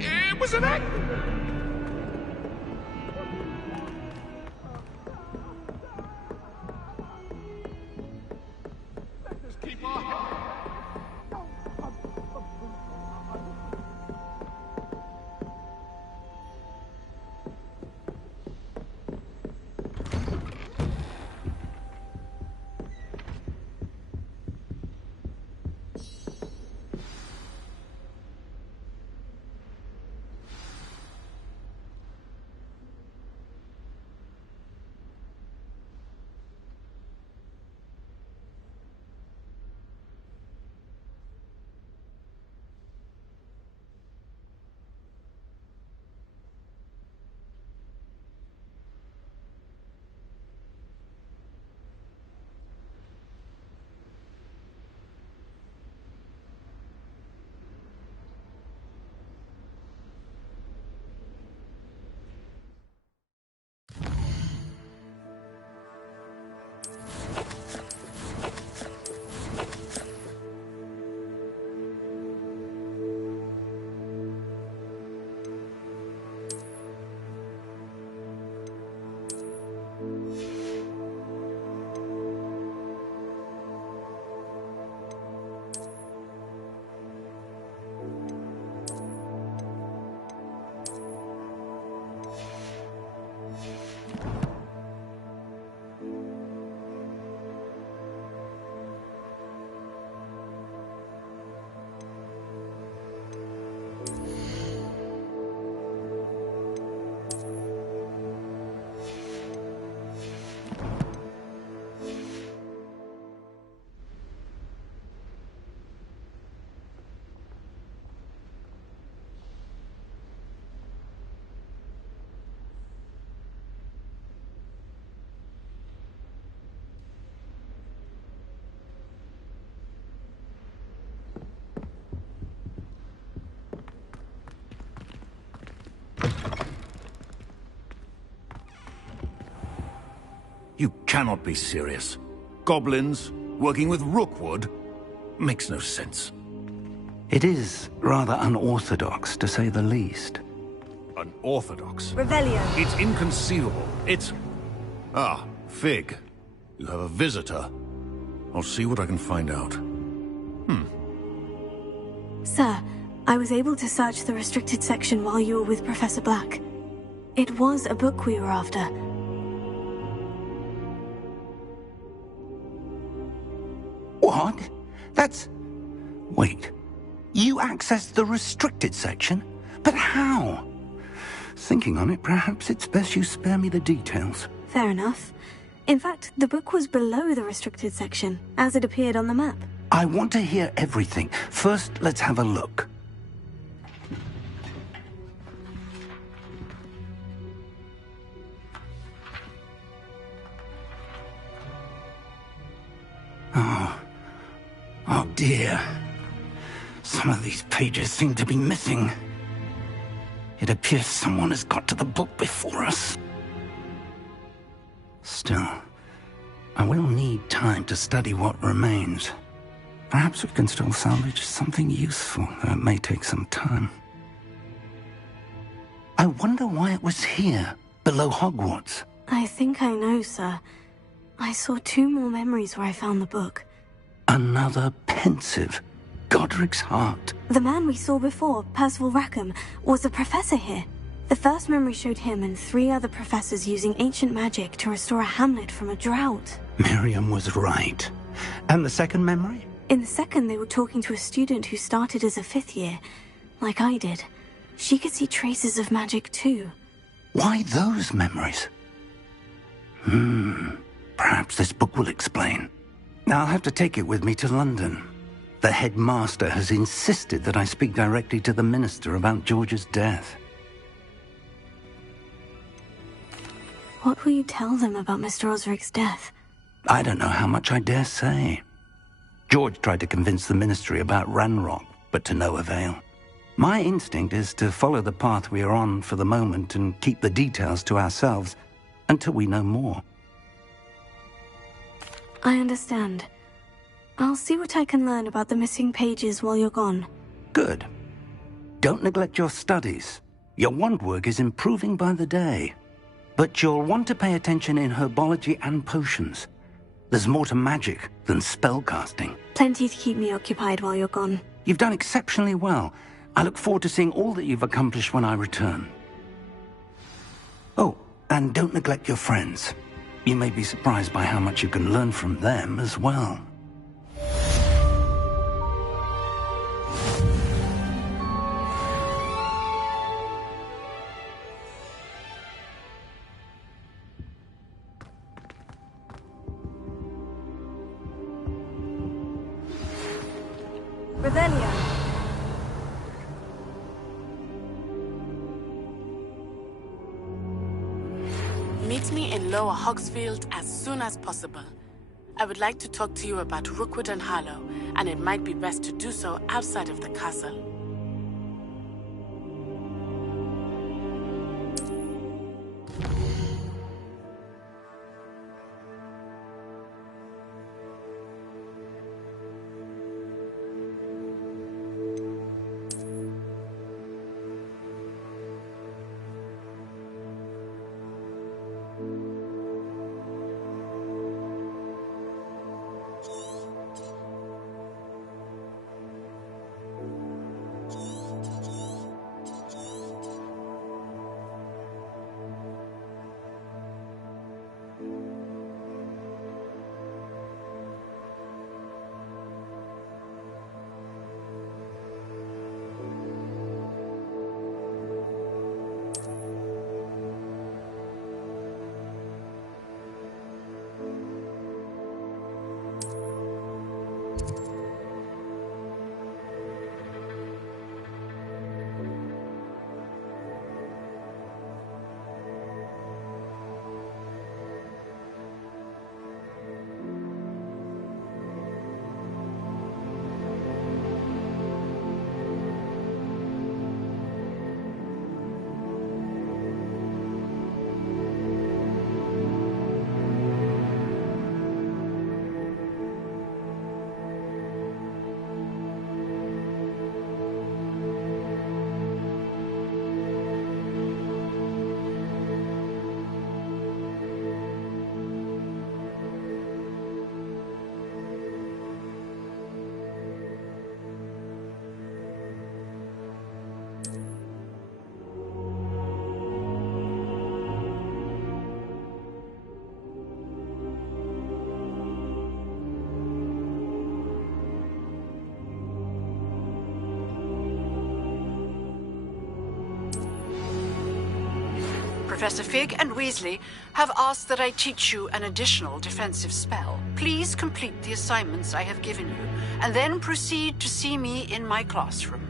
It was an act. Let us keep our head. You cannot be serious. Goblins working with Rookwood? Makes no sense. It is rather unorthodox, to say the least. Unorthodox? Revelio. It's inconceivable. It's... Ah, Fig. You have a visitor. I'll see what I can find out. Sir, I was able to search the restricted section while you were with Professor Black. It was a book we were after. What? That's... Wait. You accessed the restricted section? But how? Thinking on it, perhaps it's best you spare me the details. Fair enough. In fact, the book was below the restricted section, as it appeared on the map. I want to hear everything. First, let's have a look. Oh dear. Some of these pages seem to be missing. It appears someone has got to the book before us. Still, I will need time to study what remains. Perhaps we can still salvage something useful, though it may take some time. I wonder why it was here, below Hogwarts. I think I know, sir. I saw 2 more memories where I found the book. Another pensive. Godric's heart. The man we saw before, ℒ𝒾𝓀𝑒, was a professor here. The first memory showed him and 3 other professors using ancient magic to restore a hamlet from a drought. Miriam was right. And the second memory? In the second, they were talking to a student who started as a 5th year, like I did. She could see traces of magic too. Why those memories? Perhaps this book will explain. I'll have to take it with me to London. The headmaster has insisted that I speak directly to the minister about George's death. What will you tell them about Mr. Osric's death? I don't know how much I dare say. George tried to convince the ministry about Ranrock, but to no avail. My instinct is to follow the path we are on for the moment and keep the details to ourselves until we know more. I understand. I'll see what I can learn about the missing pages while you're gone. Good. Don't neglect your studies. Your wand work is improving by the day. But you'll want to pay attention in herbology and potions. There's more to magic than spellcasting. Plenty to keep me occupied while you're gone. You've done exceptionally well. I look forward to seeing all that you've accomplished when I return. Oh, and don't neglect your friends. You may be surprised by how much you can learn from them as well. Revelio. Meet me in Lower Hogsfield as soon as possible. I would like to talk to you about Rookwood and Harlow, and it might be best to do so outside of the castle. Professor Fig and Weasley have asked that I teach you an additional defensive spell. Please complete the assignments I have given you, and then proceed to see me in my classroom.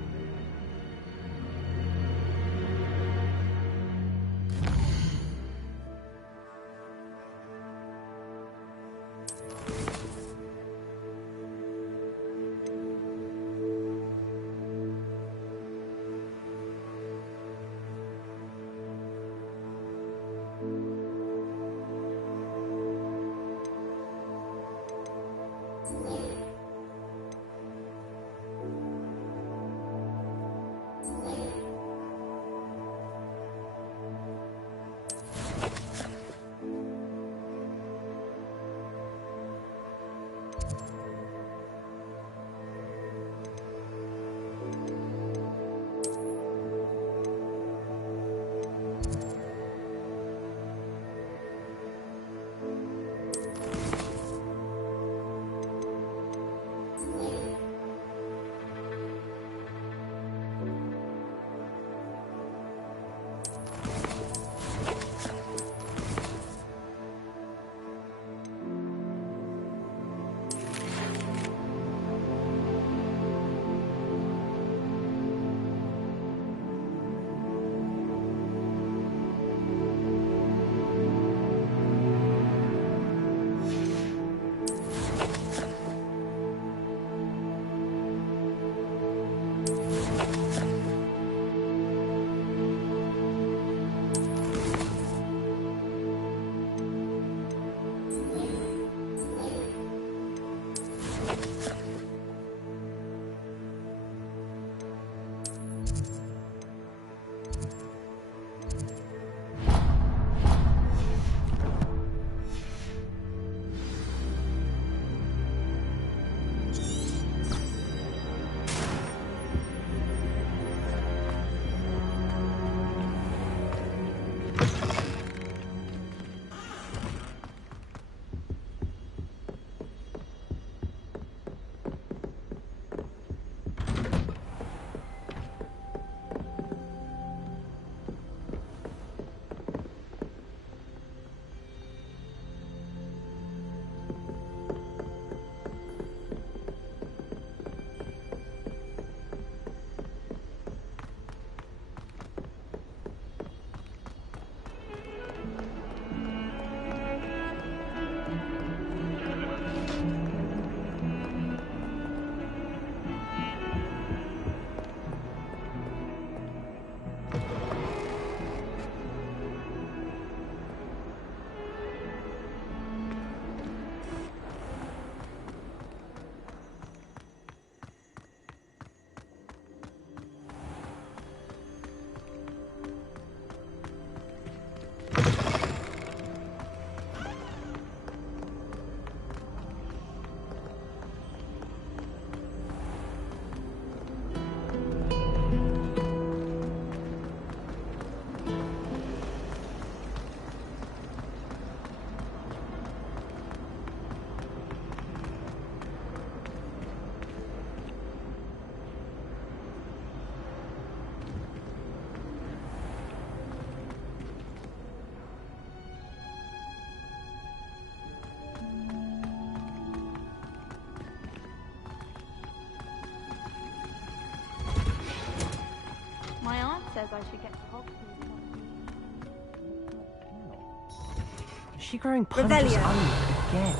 she growing punches again?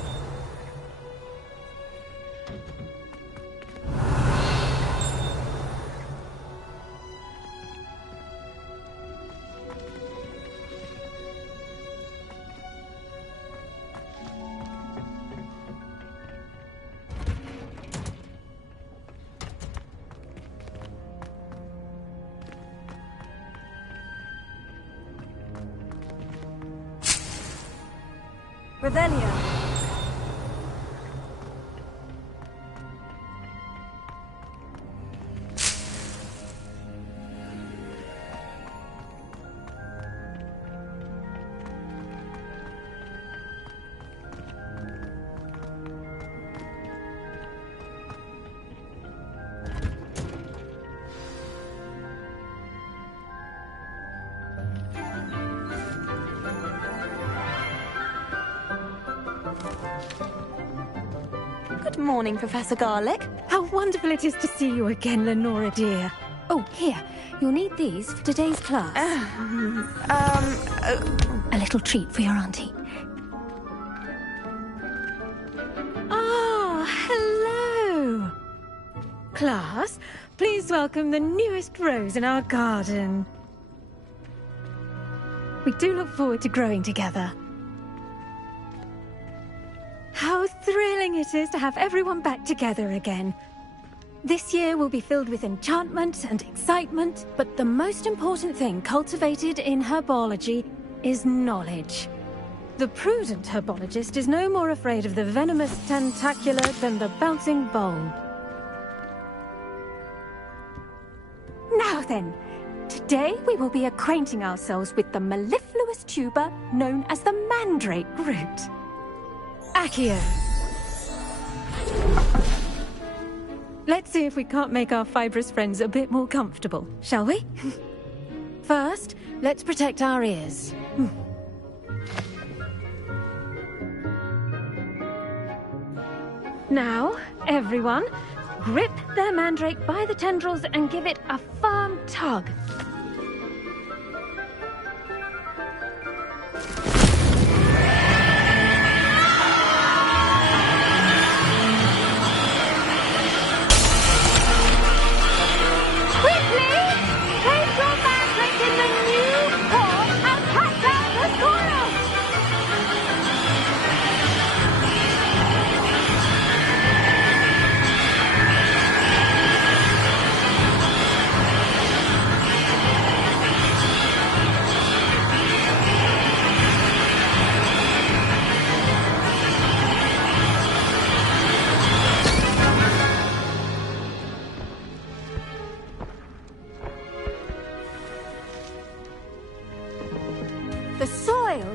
Revelio. Good morning, Professor Garlick. How wonderful it is to see you again, Lenora dear. Oh, here. You'll need these for today's class. A little treat for your auntie. Ah, hello. Class, please welcome the newest rose in our garden. We do look forward to growing together. How thrilling it is to have everyone back together again. This year will be filled with enchantment and excitement, but the most important thing cultivated in herbology is knowledge. The prudent herbologist is no more afraid of the venomous tentacular than the bouncing bowl. Now then, today we will be acquainting ourselves with the mellifluous tuber known as the mandrake root. Accio. Let's see if we can't make our fibrous friends a bit more comfortable, shall we? First, let's protect our ears. Now, everyone, grip their mandrake by the tendrils and give it a firm tug.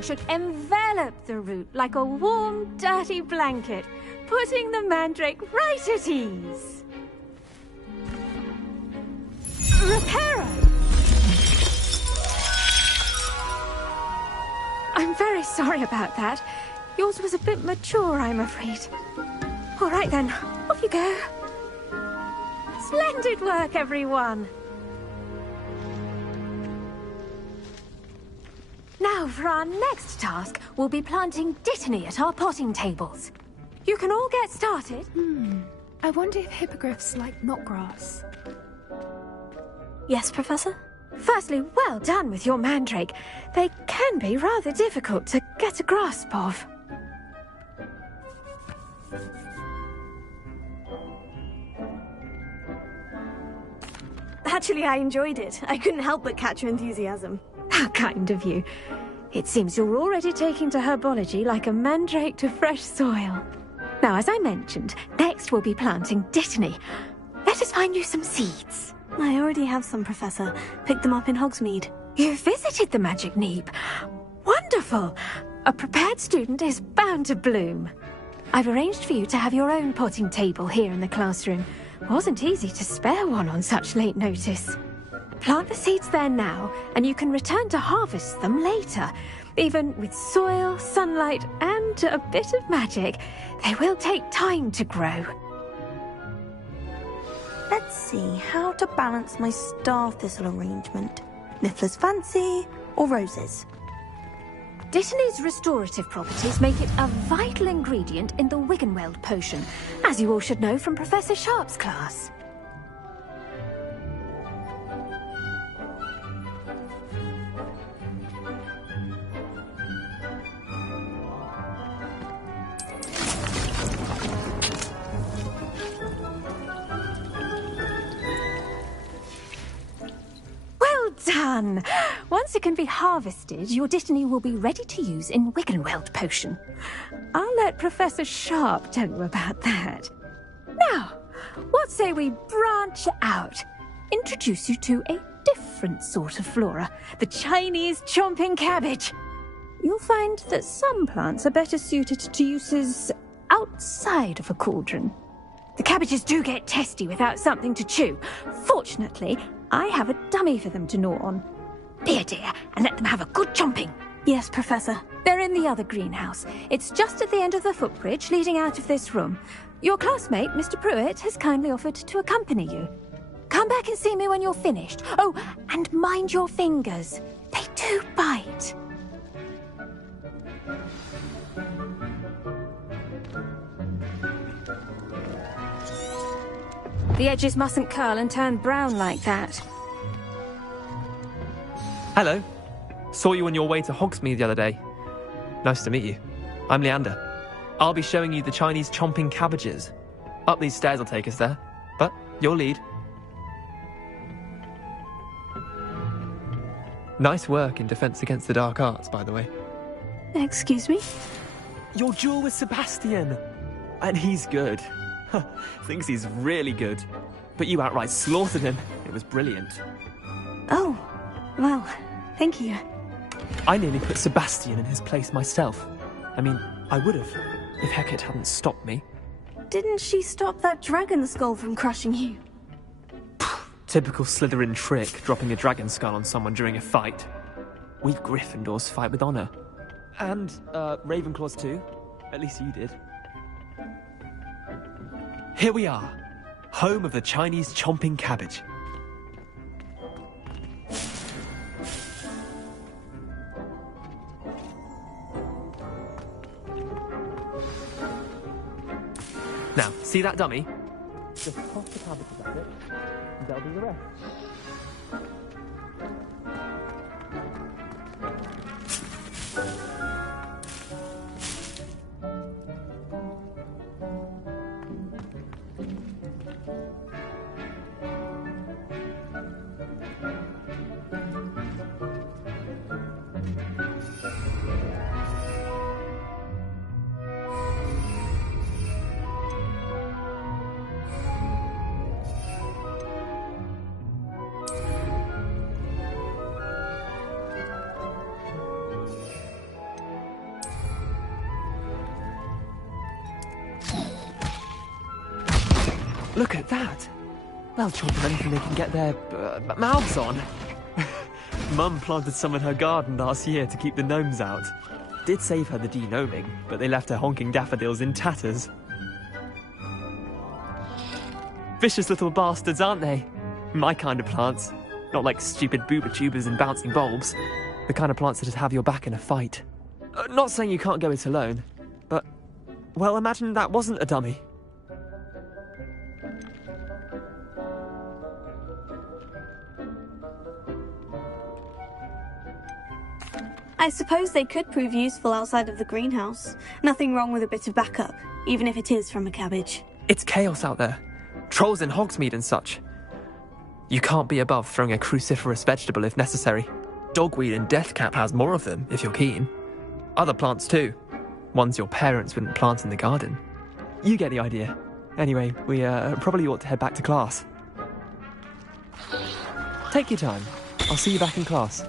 Should envelop the root like a warm, dirty blanket, putting the mandrake right at ease. Reparo! I'm very sorry about that. Yours was a bit mature, I'm afraid. All right then, off you go. Splendid work, everyone. Now, for our next task, we'll be planting dittany at our potting tables. You can all get started. I wonder if hippogriffs like knot grass. Yes, Professor? Firstly, well done with your mandrake. They can be rather difficult to get a grasp of. Actually, I enjoyed it. I couldn't help but catch your enthusiasm. How kind of you. It seems you're already taking to herbology like a mandrake to fresh soil. Now, as I mentioned, next we'll be planting dittany. Let us find you some seeds. I already have some, Professor. Picked them up in Hogsmeade. You visited the Magic Neep. Wonderful! A prepared student is bound to bloom. I've arranged for you to have your own potting table here in the classroom. Wasn't easy to spare one on such late notice. Plant the seeds there now, and you can return to harvest them later. Even with soil, sunlight, and a bit of magic, they will take time to grow. Let's see how to balance my star thistle arrangement. Niffler's fancy or roses? Dittany's restorative properties make it a vital ingredient in the ℒ𝑒𝑒𝑒 potion, as you all should know from Professor Sharp's class. Done! Once it can be harvested, your Dittany will be ready to use in ℒ𝑒𝑒𝑒 potion. I'll let Professor Sharp tell you about that. Now, what say we branch out? Introduce you to a different sort of flora, the Chinese chomping cabbage. You'll find that some plants are better suited to uses outside of a cauldron. The cabbages do get testy without something to chew. Fortunately, I have a dummy for them to gnaw on. Be a dear and let them have a good chomping. Yes, Professor. They're in the other greenhouse. It's just at the end of the footbridge leading out of this room. Your classmate, Mr. Pruitt, has kindly offered to accompany you. Come back and see me when you're finished. Oh, and mind your fingers. They do bite. The edges mustn't curl and turn brown like that. Hello. Saw you on your way to Hogsmeade the other day. Nice to meet you. I'm Leander. I'll be showing you the Chinese chomping cabbages. Up these stairs will take us there, but you'll lead. Nice work in Defense Against the Dark Arts, by the way. Excuse me? Your duel with Sebastian! And he's good. Thinks he's really good. But you outright slaughtered him. It was brilliant. Oh, well, thank you. I nearly put Sebastian in his place myself. I mean, I would have, if Hecate hadn't stopped me. Didn't she stop that dragon skull from crushing you? Typical Slytherin trick, dropping a dragon skull on someone during a fight. We Gryffindors fight with honor. And, Ravenclaws too. At least you did. Here we are, home of the Chinese chomping cabbage. Now, see that dummy? Just toss the cabbages at it, and that'll do the rest. Look at that! They'll chomp on anything they can get their mouths on. Mum planted some in her garden last year to keep the gnomes out. Did save her the de-gnoming, but they left her honking daffodils in tatters. Vicious little bastards, aren't they? My kind of plants. Not like stupid booba tubers and bouncing bulbs. The kind of plants that'd have your back in a fight. Not saying you can't go it alone, but... well, imagine that wasn't a dummy. I suppose they could prove useful outside of the greenhouse. Nothing wrong with a bit of backup, even if it is from a cabbage. It's chaos out there. Trolls in Hogsmeade and such. You can't be above throwing a cruciferous vegetable if necessary. Dogweed and deathcap has more of them, if you're keen. Other plants too. Ones your parents wouldn't plant in the garden. You get the idea. Anyway, we probably ought to head back to class. Take your time. I'll see you back in class.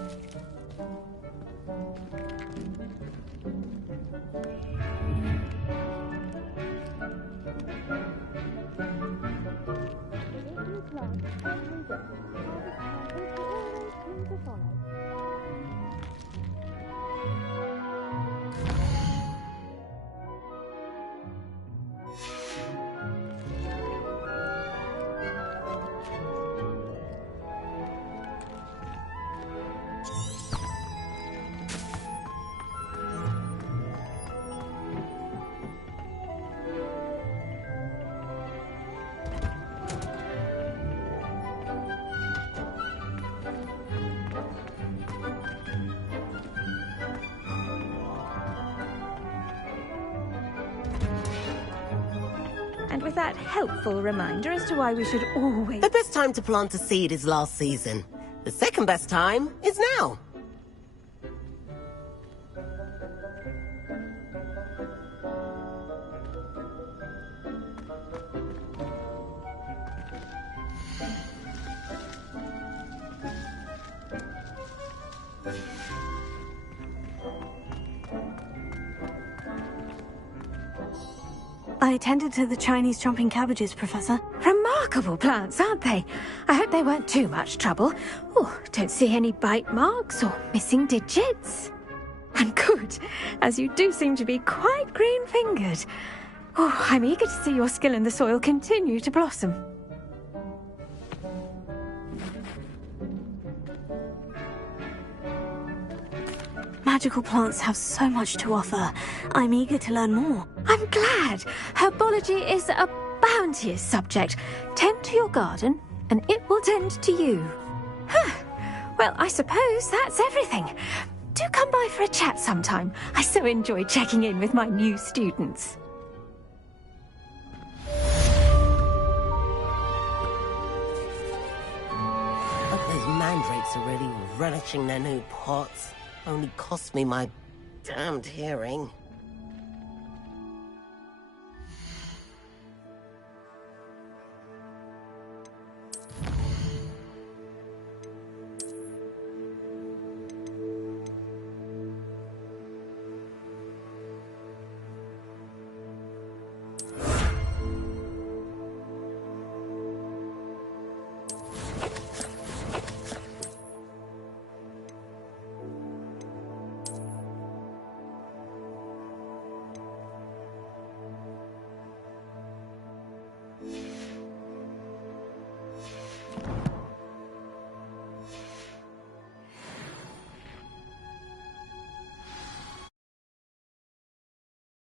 And with that helpful reminder as to why we should always... The best time to plant a seed is last season. The second best time is now. I attended to the Chinese chomping cabbages, Professor. Remarkable plants, aren't they? I hope they weren't too much trouble. Oh, don't see any bite marks or missing digits. And good, as you do seem to be quite green-fingered. Oh, I'm eager to see your skill in the soil continue to blossom. Magical plants have so much to offer. I'm eager to learn more. I'm glad. Herbology is a bounteous subject. Tend to your garden, and it will tend to you. Huh. Well, I suppose that's everything. Do come by for a chat sometime. I so enjoy checking in with my new students. But those mandrakes are really relishing their new pots. Only cost me my damned hearing.